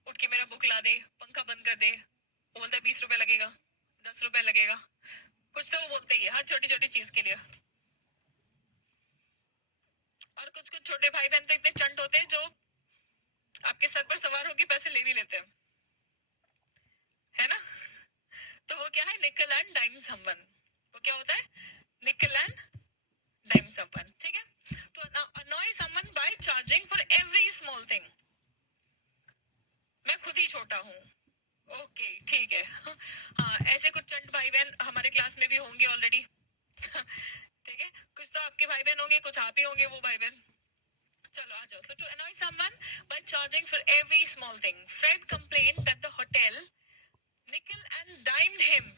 उठ के मेरा बुक ला दे, पंखा बंद कर दे, वो बोलता है 20 रुपए लगेगा, 10 रुपए लगेगा, कुछ तो वो बोलते ही है हर छोटी छोटी चीज के लिए। और कुछ कुछ छोटे भाई बहन तो इतने चंट होते हैं जो आपके सर पर सवार होकर पैसे ले भी लेते हैं, है ना। तो वो क्या है, निकल एंड डाइम समवन, वो क्या होता है, निकल एंड डाइम समवन, ठीक है। तो annoy someone by charging for every small thing. मैं खुद ही छोटा हूँ, ओके ठीक है। हाँ, ऐसे कुछ चंट भाई बहन हमारे क्लास में भी होंगे ऑलरेडी। ठीक है, कुछ तो आपके भाई बहन होंगे, कुछ आप ही होंगे वो भाई बहन। चलो आ जाओ। So to annoy someone by charging for every small thing, Fred complained that the hotel nickel and dimed him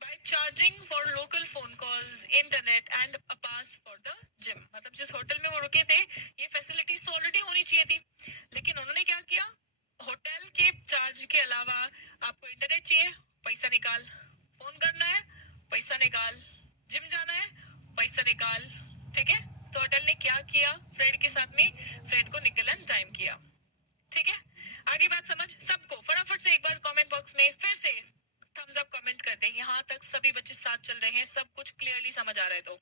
by charging for local phone calls, internet and a pass for the gym. मतलब जिस hotel में वो रुके थे, ये facilities तो already होनी चाहिए थी, लेकिन उन्होंने क्या किया, होटल के चार्ज के अलावा आपको इंटरनेट चाहिए, पैसा निकाल, फोन करना है, पैसा निकाल, जिम जाना है, पैसा निकाल, ठीक है। तो होटल ने क्या किया फ्रेड के साथ में, फ्रेड को निकल एंड टाइम किया, ठीक है। आगे बात समझ, सबको फटाफट से एक बार कमेंट बॉक्स में फिर से थम्स अप कमेंट कर दें, यहाँ तक सभी बच्चे साथ चल रहे हैं, सब कुछ क्लियरली समझ आ रहा है तो,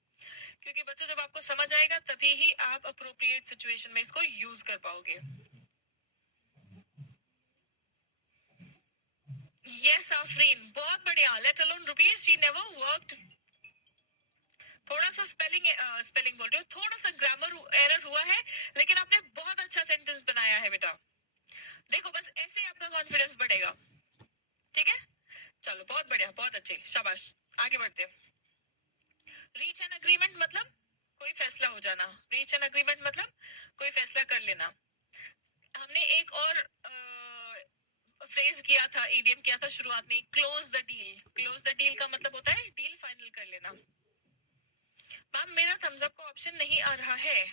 क्योंकि बच्चों जब आपको समझ आएगा तभी ही आप अप्रोप्रिएट सिचुएशन में इसको यूज कर पाओगे। यस आफरीन, बहुत बढ़िया. Let alone rupees, she never worked. थोड़ा सा स्पेलिंग बोल रही हूँ, थोड़ा सा ग्रामर एरर हुआ है, लेकिन आपने बहुत अच्छा सेंटेंस बनाया है बेटा. देखो बस ऐसे ही आपका कॉन्फिडेंस बढ़ेगा. ठीक है, चलो बहुत बढ़िया, बहुत अच्छे, शाबाश. आगे बढ़ते हैं. रीच एन अग्रीमेंट मतलब कोई फैसला हो जाना. रीच एन अग्रीमेंट मतलब कोई फैसला कर लेना. हमने एक और फ्रेज किया था, ईडीएम किया था शुरुआत में, close the deal. Close the deal का मतलब होता है डील फाइनल कर लेना. मैम मेरा थम्स अप का ऑप्शन नहीं आ रहा है,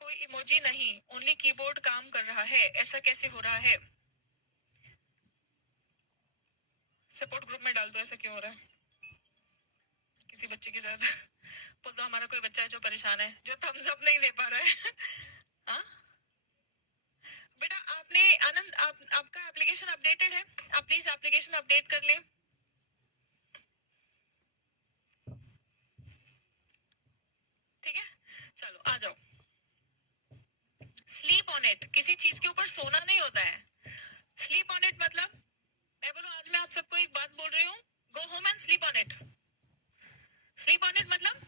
कोई इमोजी नहीं, ओनली कीबोर्ड काम कर रहा है, ऐसा कैसे हो रहा है? सपोर्ट ग्रुप में डाल दो, ऐसा क्यों हो रहा है किसी बच्चे के साथ. बोल दो हमारा कोई बच्चा है जो परेशान है, जो थम्स अप नहीं दे पा रहा है. हाँ बेटा, आपने आनंद आपका एप्लीकेशन अपडेटेड है? आप प्लीज एप्लीकेशन अपडेट कर लें. ठीक है, चलो आ जाओ. स्लीप ऑन इट, किसी चीज के ऊपर सोना नहीं होता है. स्लीप ऑन इट मतलब, मैं बोलूं आज मैं आप सबको एक बात बोल रही हूँ, go home and sleep on it. Sleep on it मतलब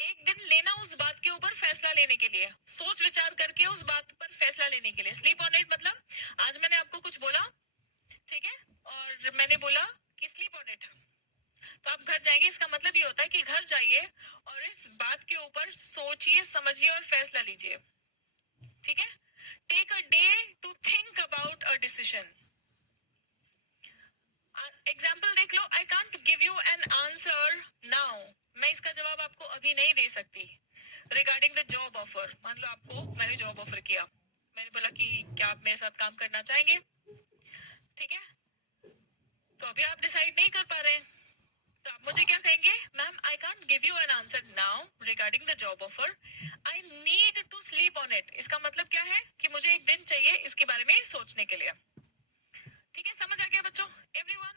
एक दिन लेना उस बात के ऊपर फैसला लेने के लिए, सोच विचार करके उस बात पर फैसला लेने के लिए. स्लीप ऑन इट मतलब आज मैंने आपको कुछ बोला, ठीक है, और मैंने बोला कि स्लीप ऑन इट, तो आप घर जाएंगे, इसका मतलब ये होता है कि घर जाइए और इस बात के ऊपर सोचिए, समझिए और फैसला लीजिए. ठीक है, take a day to think about a decision. Example देख लो, I can't give you an answer now, मैं इसका जवाब आपको अभी नहीं दे सकती. रिगार्डिंग द जॉब ऑफर, मान लो आपको मैंने जॉब ऑफर किया, मैंने बोला कि क्या आप मेरे साथ काम करना चाहेंगे. ठीक है, तो अभी आप डिसाइड नहीं कर पा रहे हैं, तो आप मुझे क्या कहेंगे, ma'am I can't give you an answer now regarding the job offer, I need to sleep on it. इसका मतलब क्या है कि मुझे एक दिन चाहिए इसके बारे में सोचने के लिए. ठीक है, समझ आ गया बच्चों, एवरीवन?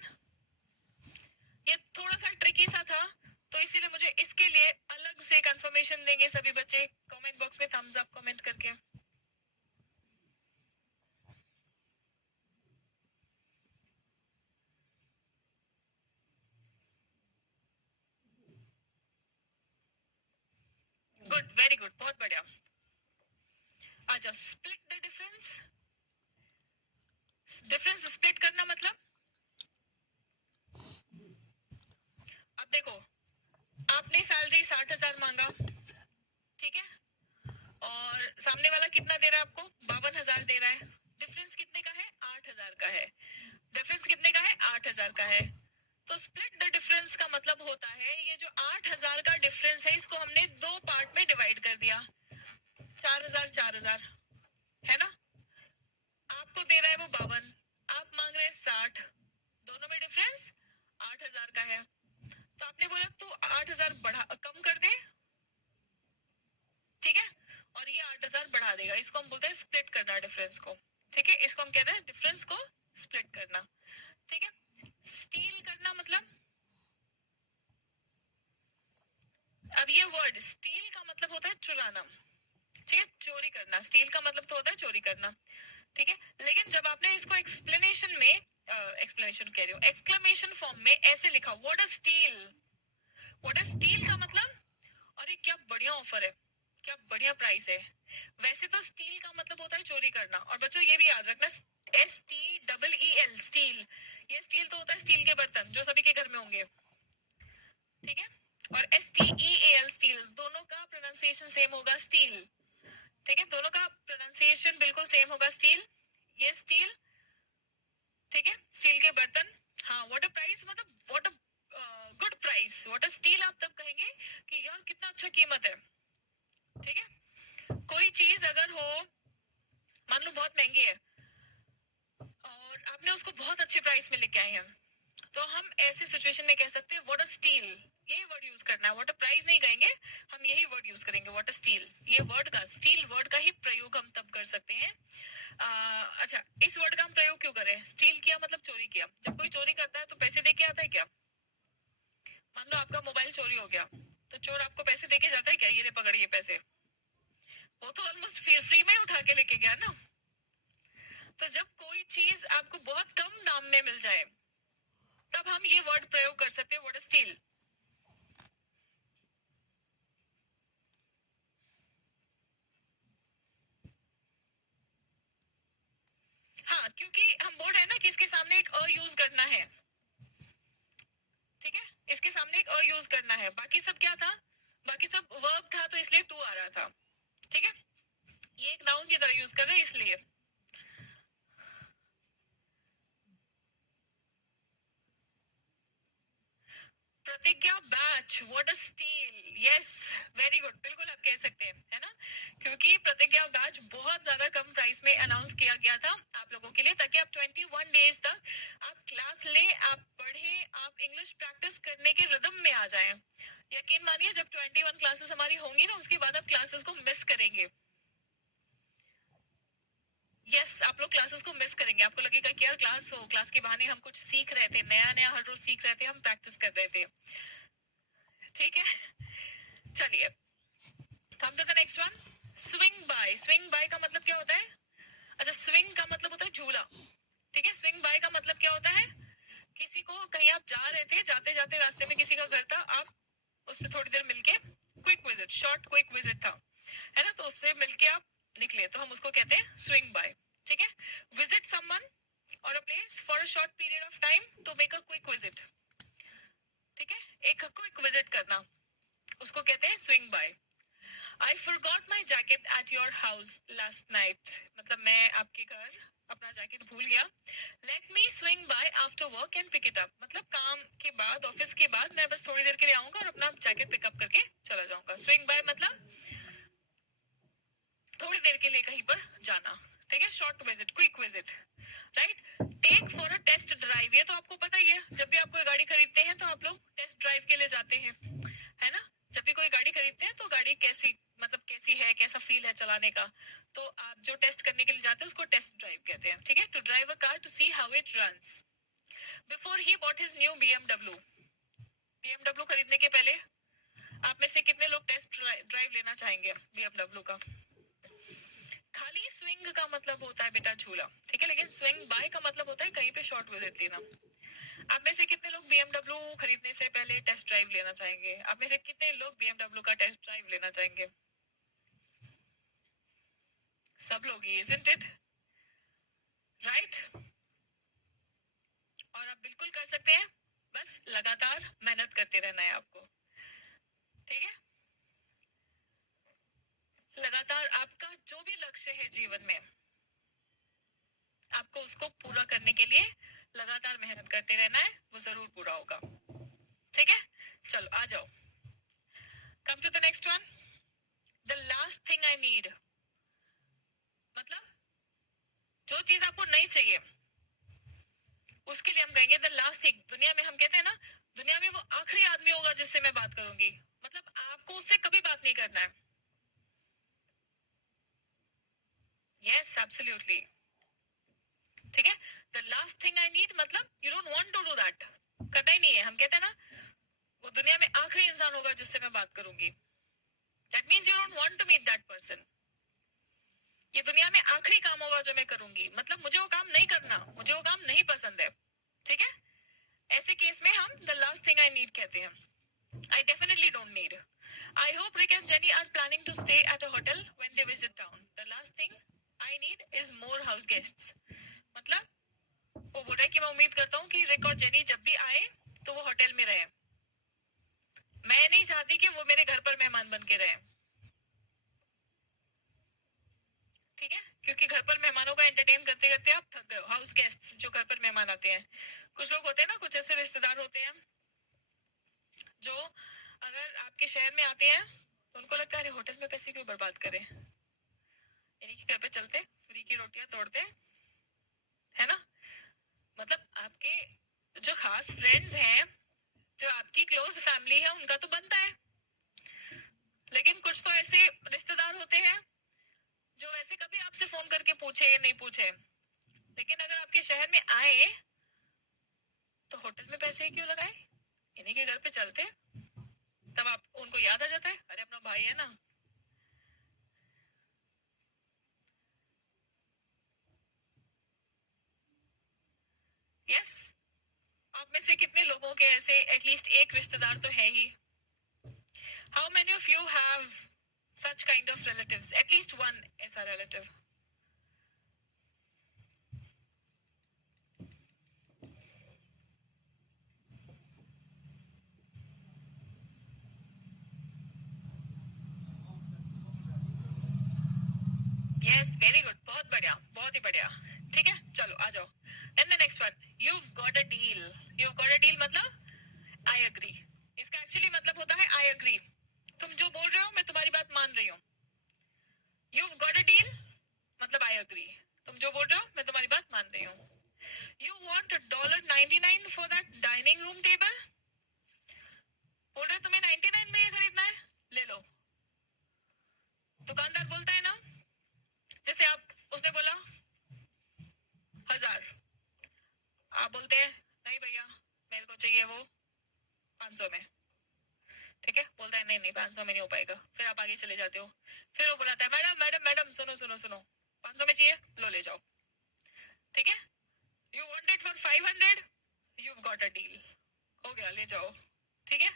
ये थोड़ा सा ट्रिकी सा था, तो इसीलिए मुझे इसके लिए अलग से कंफर्मेशन देंगे सभी बच्चे कमेंट बॉक्स में थम्स अप कमेंट करके. गुड, वेरी गुड, बहुत बढ़िया. अच्छा, split the difference. Difference split करना मतलब, अब देखो आपने सैलरी 60,000 मांगा, ठीक है, और सामने वाला कितना दे रहा है आपको, 52,000 दे रहा है. डिफरेंस कितने का है, 8,000 का है. डिफरेंस कितने का है, 8,000 का है. तो स्प्लिट द डिफरेंस का मतलब होता है ये जो 8,000 का डिफरेंस है, इसको हमने दो पार्ट में डिवाइड कर दिया. 4,000 4,000 है ना, आपको दे रहा है वो 52, आप मांग रहे हैं 60, दोनों में डिफरेंस 8,000 का है. तो आपने बोला तू 8,000 बढ़ा कम कर दे, ठीक है, और ये 8,000 बढ़ा देगा. इसको हम बोलते हैं स्प्लिट करना डिफरेंस को. ठीक है, इसको हम कहते हैं डिफरेंस को स्प्लिट करना. ठीक है, स्टील करना मतलब, अब ये वर्ड स्टील का मतलब होता है चुराना. ठीक है, चोरी करना, स्टील का मतलब तो होता है चोरी करना. ठीक है, लेकिन जब आपने इसको एक्सप्लेनेशन में, एक्सप्लेनेशन कह रही हूँ, एक्सक्लेमेशन फॉर्म में ऐसे लिखा, what is steel. What is steel का मतलब, अरे क्या बढ़िया ऑफर है, क्या बढ़िया प्राइस है. वैसे तो स्टील का मतलब होता है चोरी करना. और बच्चों ये भी याद रखना, STEEL स्टील, ये स्टील तो होता है स्टील के बर्तन जो सभी के घर में होंगे. ठीक है, और STEAL स्टील, दोनों का प्रोनाउंसिएशन सेम होगा, स्टील. ठीक है, दोनों का प्रोनाउंसिएशन बिल्कुल सेम होगा, स्टील. ये स्टील, ठीक है, स्टील के बर्तन. हाँ, व्हाट अ प्राइस मतलब what a good price. What a steel आप तब कहेंगे कि यार कितना अच्छा कीमत है. ठीक है, कोई चीज अगर हो, मान लो बहुत महंगी है और आपने उसको बहुत अच्छे प्राइस में लेके आए हैं, तो हम ऐसे सिचुएशन में कह सकते हैं व्हाट अ स्टील. यही वर्ड यूज करना है, व्हाट अ प्राइस नहीं कहेंगे, हम यही वर्ड यूज करेंगे, व्हाट अ स्टील. ये वर्ड का, स्टील वर्ड का ही प्रयोग हम तब कर सकते हैं. अच्छा, इस वर्ड का हम प्रयोग क्यों करें, स्टील किया मतलब चोरी किया. जब कोई चोरी करता है तो पैसे दे के आता है क्या. मान लो आपका मोबाइल चोरी हो गया, तो चोर आपको पैसे दे के जाता है क्या, ये ले पकड़िए पैसे. वो तो ऑलमोस्ट फ्री में उठा के लेके गया ना. तो जब कोई चीज आपको बहुत कम दाम में मिल जाए तब हम ये वर्ड प्रयोग कर सकते हैं, व्हाट इज स्टील। हाँ, क्योंकि हम बोल रहे हैं ना कि इसके सामने एक अ यूज करना है, ठीक है, इसके सामने एक अ यूज करना है, बाकी सब क्या था, बाकी सब वर्ब था तो इसलिए टू आ रहा था, ठीक है, ये एक नाउन की तरह यूज कर रहे हैं इसलिए। प्रतिज्ञा batch, what is steel, yes, very good, बिल्कुल आप कह सकते हैं, है ना, क्योंकि प्रतिज्ञा बैच बहुत ज्यादा कम प्राइस में अनाउंस किया गया था आप लोगों के लिए, ताकि आप 21 डेज तक आप क्लास लें, आप पढ़ें, आप इंग्लिश प्रैक्टिस करने के रिदम में आ जाएं। यकीन मानिए जब 21 क्लासेस हमारी होंगी ना, उसके बाद आप क्लासेस को मिस करेंगे। यस, आप लोग क्लासेस को मिस करेंगे, आपको लगेगा कि यार क्लास हो, क्लास के बहाने हम कुछ सीख रहे थे, नया नया हर रोज सीख रहे थे, हम प्रैक्टिस कर रहे थे, ठीक है। चलिए, come to the next one, swing by. Swing by का मतलब क्या होता है? अच्छा, स्विंग का मतलब होता है झूला, ठीक है। स्विंग बाय का मतलब क्या होता है? किसी को, कहीं आप जा रहे थे, जाते जाते रास्ते में किसी का घर था, आप उससे थोड़ी देर मिलके, quick visit, short quick visit था, है ना, तो उससे मिलके आप निकले, तो हम उसको कहते हैं स्विंग बाय, ठीक है। Visit someone or a place for a short period of time to make a quick visit, ठीक है, एक क्विक विजिट करना, उसको कहते हैं swing by. I forgot my jacket at your house last night. मतलब मैं आपके घर अपना जैकेट भूल गया। Let me swing by after work and pick it up. मतलब काम के बाद, ऑफिस के बाद मैं बस थोड़ी देर के लिए आऊंगा और अपना जैकेट पिकअप करके चला जाऊंगा। Swing by मतलब थोड़ी देर के लिए कहीं पर जाना, ठीक है, short visit, quick visit, right. Take for a test drive, ये तो आपको पता ही है, जब भी आप कोई गाड़ी खरीदते हैं तो आप लोग टेस्ट ड्राइव के लिए जाते हैं, है ना। जब भी कोई गाड़ी खरीदते हैं तो गाड़ी कैसी, मतलब कैसी है, कैसा फील है चलाने का, तो आप जो टेस्ट करने के लिए जाते हैं उसको टेस्ट ड्राइव कहते हैं, ठीक है। To drive a car to see how it runs. Before he bought his new BMW, BMW खरीदने के पहले आप में से कितने लोग टेस्ट ड्राइव लेना चाहेंगे BMW का? खाली स्विंग का मतलब होता है बेटा झूला, ठीक है, लेकिन स्विंग बाय का मतलब होता है कहीं पे शॉर्ट विजिट देना। आप में से कितने लोग BMW खरीदने से पहले टेस्ट ड्राइव लेना चाहेंगे? आप में से कितने लोग BMW का टेस्ट ड्राइव लेना चाहेंगे? सब लोग ही, isn't it? राइट, और आप बिल्कुल कर सकते हैं, बस लगातार मेहनत करते रहना है आपको, ठीक है। लगातार आपका जो भी लक्ष्य है जीवन में, आपको उसको पूरा करने के लिए लगातार मेहनत करते रहना है, वो जरूर पूरा होगा, ठीक है। चलो आ जाओ, come to the next one, the last thing I need, मतलब जो चीज आपको नहीं चाहिए उसके लिए हम कहेंगे द लास्ट थिंग। दुनिया में हम कहते हैं ना, दुनिया में वो आखिरी आदमी होगा जिससे मैं बात करूंगी, मतलब आपको उससे कभी बात नहीं करना है। यस, एब्सोल्युटली, ठीक है। The last thing I need मतलब you don't want to do that, करना ही नहीं है। हम कहते हैं ना, वो दुनिया में आखिरी इंसान होगा जिससे मैं बात करूंगी, that means you don't want to meet that person. ये दुनिया में आखिरी काम होगा जो मैं करूंगी, मतलब मुझे वो काम नहीं करना, मुझे वो काम नहीं पसंद है, ठीक है। ऐसे केस में हम the last thing I need कहते हैं, I definitely don't need. I hope Rick and Jenny are planning to stay at a hotel when they visit town. The last thing I need is more house guests. मतलब वो बोल रहा है कि मैं उम्मीद करता हूँ कि रिक और जेनी जब भी आए तो वो होटल में रहे। मैं नहीं चाहती कि वो मेरे घर पर मेहमान बन के रहे, ठीक है, क्योंकि घर पर मेहमानों का एंटरटेन करते करते आप थक गए हो। हाउस गेस्ट जो घर पर मेहमान आते हैं, कुछ लोग होते हैं ना, कुछ ऐसे रिश्तेदार होते हैं जो अगर आपके शहर में आते हैं तो उनको लगता है अरे होटल में पैसे क्यों बर्बाद करें, यानी कि घर पे चलते फ्री की रोटियां तोड़ते, है ना। मतलब आपके जो खास फ्रेंड्स हैं, जो आपकी क्लोज फैमिली है, उनका तो बनता है, लेकिन कुछ तो ऐसे रिश्तेदार होते हैं जो वैसे कभी आपसे फोन करके पूछे या नहीं पूछे, लेकिन अगर आपके शहर में आए तो होटल में पैसे ही क्यों लगाए, इन्हीं के घर पे चलते, तब आप उनको याद आ जाता है अरे अपना भाई है ना। में से कितने लोगों के ऐसे एटलीस्ट एक रिश्तेदार तो है ही? How many of you have such kind of relatives? At least one ऐसा रिलेटिव. यस, वेरी गुड, बहुत बढ़िया, बहुत ही बढ़िया. ठीक है, चलो आ जाओ. Then the next one, you got a deal. You got a deal मतलब आई एग्री. इसका एक्चुअली मतलब होता है आई एग्री. तुम जो बोल रहे हो मैं तुम्हारी बात मान रही हूँ. यू गॉट अ डील मतलब आई एग्री. तुम जो बोल रहे हो मैं तुम्हारी बात मान रही हूँ. You want $99 for that dining room table. बोल रहे तुम्हें 99 में ये खरीदना है, ले लो. दुकानदार बोलता है ना, जैसे आप, उसने बोला 1000, आप बोलते हैं नहीं भैया मेरे को चाहिए वो 500 में. ठीक है, बोलता है नहीं नहीं 500 में नहीं हो पाएगा. फिर आप आगे चले जाते हो. फिर वो बुलाता है मैडम मैडम मैडम सुनो सुनो सुनो, 500 में चाहिए, लो ले जाओ. ठीक है, you want it for 500, you got a deal. हो गया, ले जाओ. ठीक है,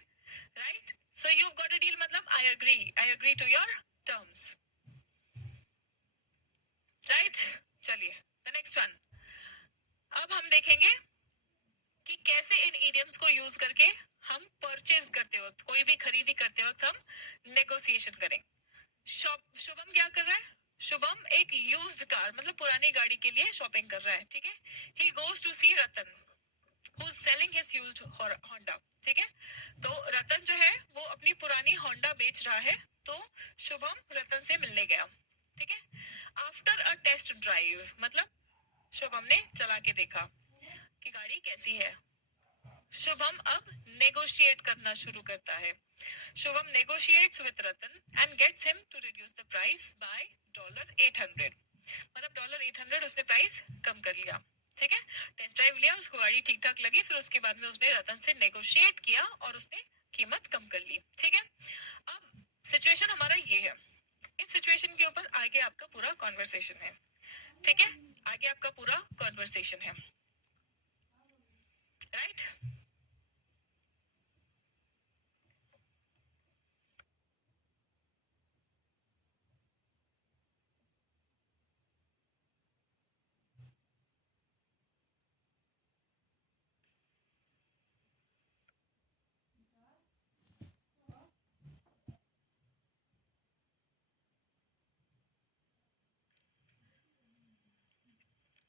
right. So you got a deal मतलब I agree to your terms. Right. चलिए द नेक्स्ट वन. अब हम देखेंगे कि कैसे इन इडियम्स को यूज करके हम परचेज करते वक्त, कोई भी खरीदी करते वक्त हम नेगोशिएशन करें. शुभम क्या कर रहा है? शुभम एक यूज्ड कार मतलब पुरानी गाड़ी के लिए शॉपिंग कर रहा है. ठीक है, he goes to see Ratan who is selling his used Honda. ठीक है, तो रतन जो है वो अपनी पुरानी होंडा बेच रहा है. तो शुभम रतन से मिलने गया. ठीक है, आफ्टर अ टेस्ट ड्राइव मतलब शुभम ने चला के देखा कि गाड़ी कैसी है. शुभम अब नेगोशिएट करना शुरू करता है. Shubham negotiates with Ratan and gets him to reduce the price by $800. मतलब $800 उसने प्राइस कम कर लिया. ठीक है, टेस्ट ड्राइव लिया, उसको गाड़ी ठीक ठाक लगी, फिर उसके बाद में उसने रतन से नेगोशिएट किया और उसने कीमत कम कर ली. ठीक है, अब सिचुएशन हमारा ये है. इस सिचुएशन के ऊपर आगे आपका पूरा कॉन्वर्सेशन है. ठीक है, आगे आपका पूरा कॉन्वर्सेशन है. राइट.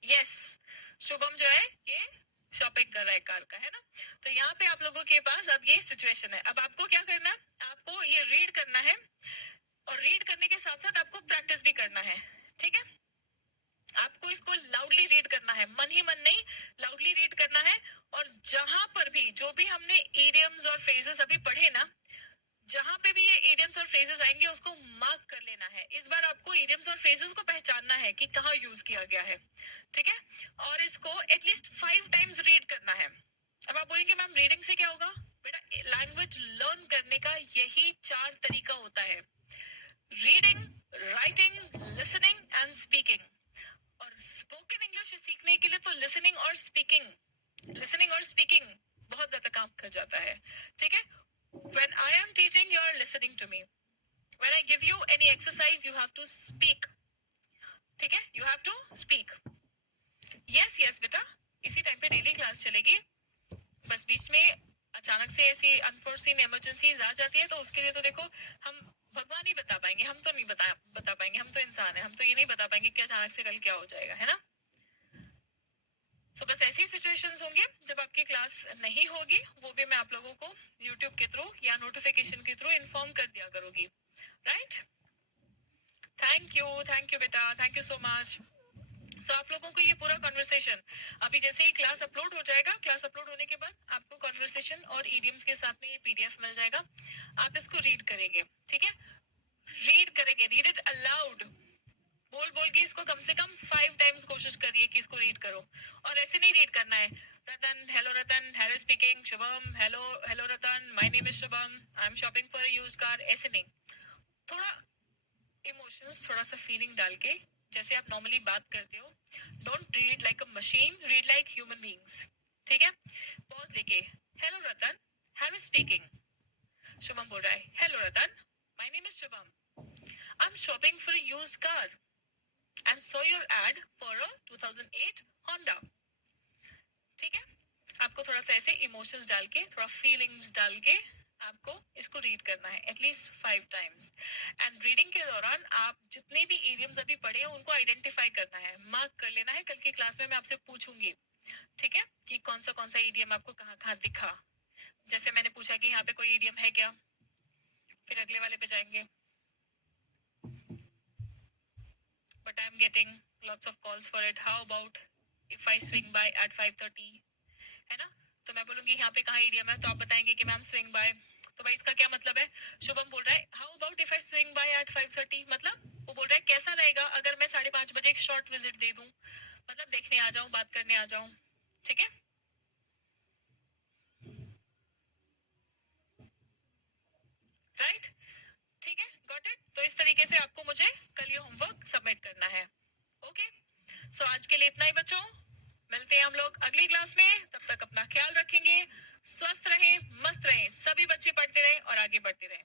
यस, शुभम जो है ये शॉपिंग कर रहा है कार का, है ना. तो यहाँ पे आप लोगों के पास अब ये सिचुएशन है. अब आपको क्या करना है, आपको ये रीड करना है और रीड करने के साथ साथ आपको प्रैक्टिस भी करना है. ठीक है, आपको इसको लाउडली रीड करना है, मन ही मन नहीं, लाउडली रीड करना है. और जहां पर भी जो भी हमने इडियम्स और फ्रेजेस अभी पढ़े ना, जहां पे भी ये इडियम्स और फ्रेजेस आएंगे उसको मार्क कर लेना है. इस बार आपको इडियम्स और फ्रेजेस को पहचानना है कि कहाँ यूज किया गया है. ठीक है, और इसको एटलीस्ट 5 टाइम्स रीड करना है. अब आप बोलेंगे मैम रीडिंग से क्या होगा? बेटा, लैंग्वेज लर्न करने का यही 4 तरीका होता है: reading, writing, listening and speaking. और स्पोकन इंग्लिश सीखने के लिए तो लिसनिंग और स्पीकिंग बहुत ज्यादा काम कर जाता है. ठीक है, when I am teaching you are listening to me, when I give you any exercise you have to speak. ठीक है, you have to speak. yes yes बेटा, इसी टाइम पे डेली क्लास चलेगी. बस बीच में अचानक से ऐसी अनफोर्सीन इमरजेंसीज आ जाती है तो उसके लिए तो देखो हम भगवान ही बता पाएंगे, हम तो नहीं बता पाएंगे. हम तो इंसान है, हम तो ये नहीं बता पाएंगे कि अचानक से कल क्या हो जाएगा, है ना. तो बस ऐसी सिचुएशंस होंगे जब आपकी क्लास नहीं होगी, वो भी मैं आप लोगों को यूट्यूब के थ्रू या नोटिफिकेशन के थ्रू इन्फॉर्म कर दिया करूंगी. राइट. थैंक यू बेटा, थैंक यू सो मच. सो आप लोगों को ये पूरा कॉन्वर्सेशन अभी जैसे ही क्लास अपलोड हो जाएगा, क्लास अपलोड होने के बाद आपको कॉन्वर्सेशन और ईडियम्स के साथ में ये पीडीएफ मिल जाएगा. आप इसको रीड करेंगे. ठीक है, रीड करेंगे, रीड इट अलाउड. बोल बोल के इसको कम से कम 5 टाइम्स कोशिश करिए कि इसको रीड करो. और ऐसे नहीं रीड करना है Ratan, hello Ratan, Harrow speaking, Shubham, hello hello Ratan, my name is Shubham, I am shopping for a used car. ऐसे नहीं, थोड़ा इमोशंस, थोड़ा सा फीलिंग डाल के जैसे आप नॉर्मली बात करते हो. Don't read like a machine, read like human beings. ठीक है, पॉज आवाज लेके, हेलो रतन, हैवी स्पीकिंग। शुभम बोल रहा है, hello Ratan, my name is Shubham, I am shopping for a used car and saw your add for a 2008 Honda. ठीक है, आपको थोड़ा सा ऐसे इमोशंस डाल के, थोड़ा फीलिंग्स डाल के आपको इसको रीड करना है एटलीस्ट 5 टाइम्स। एंड रीडिंग के दौरान आप जितने भी इडियम्स अभी पढ़े हैं उनको आइडेंटिफाई करना है, मार्क कर लेना है। कल की क्लास में मैं आपसे पूछूंगी, ठीक है, कि कौन सा इडियम आपको कहाँ कहाँ दिखा। जैसे मैंने पूछा कि यहाँ पे कोई इडियम है क्या, फिर अगले वाले पे जाएंगे। But I am getting lots of calls for it, how about if I swing by at 5:30, है ना। तो मैं बोलूंगी यहाँ पे कहाँ एरिया में, तो आप बताएंगे कि मैम स्विंग बाय। तो भाई इसका क्या मतलब है, शुभम बोल रहा है how about if I swing by at 5:30, मतलब वो बोल रहा है कैसा रहेगा अगर मैं 5:30 बजे एक शॉर्ट विजिट दे दूं, मतलब देखने आ जाऊं, बात करने आ जाऊं। ठीक है, राइट, ठीक है, गॉट इट। तो इस तरीके से आपको मुझे कल ये होमवर्क सबमिट करना है। ओके, सो आज के लिए इतना ही बच्चों, मिलते हैं हम लोग अगली क्लास में। तब तक अपना ख्याल रखेंगे, स्वस्थ रहें, मस्त रहें, सभी बच्चे पढ़ते रहें और आगे बढ़ते रहें।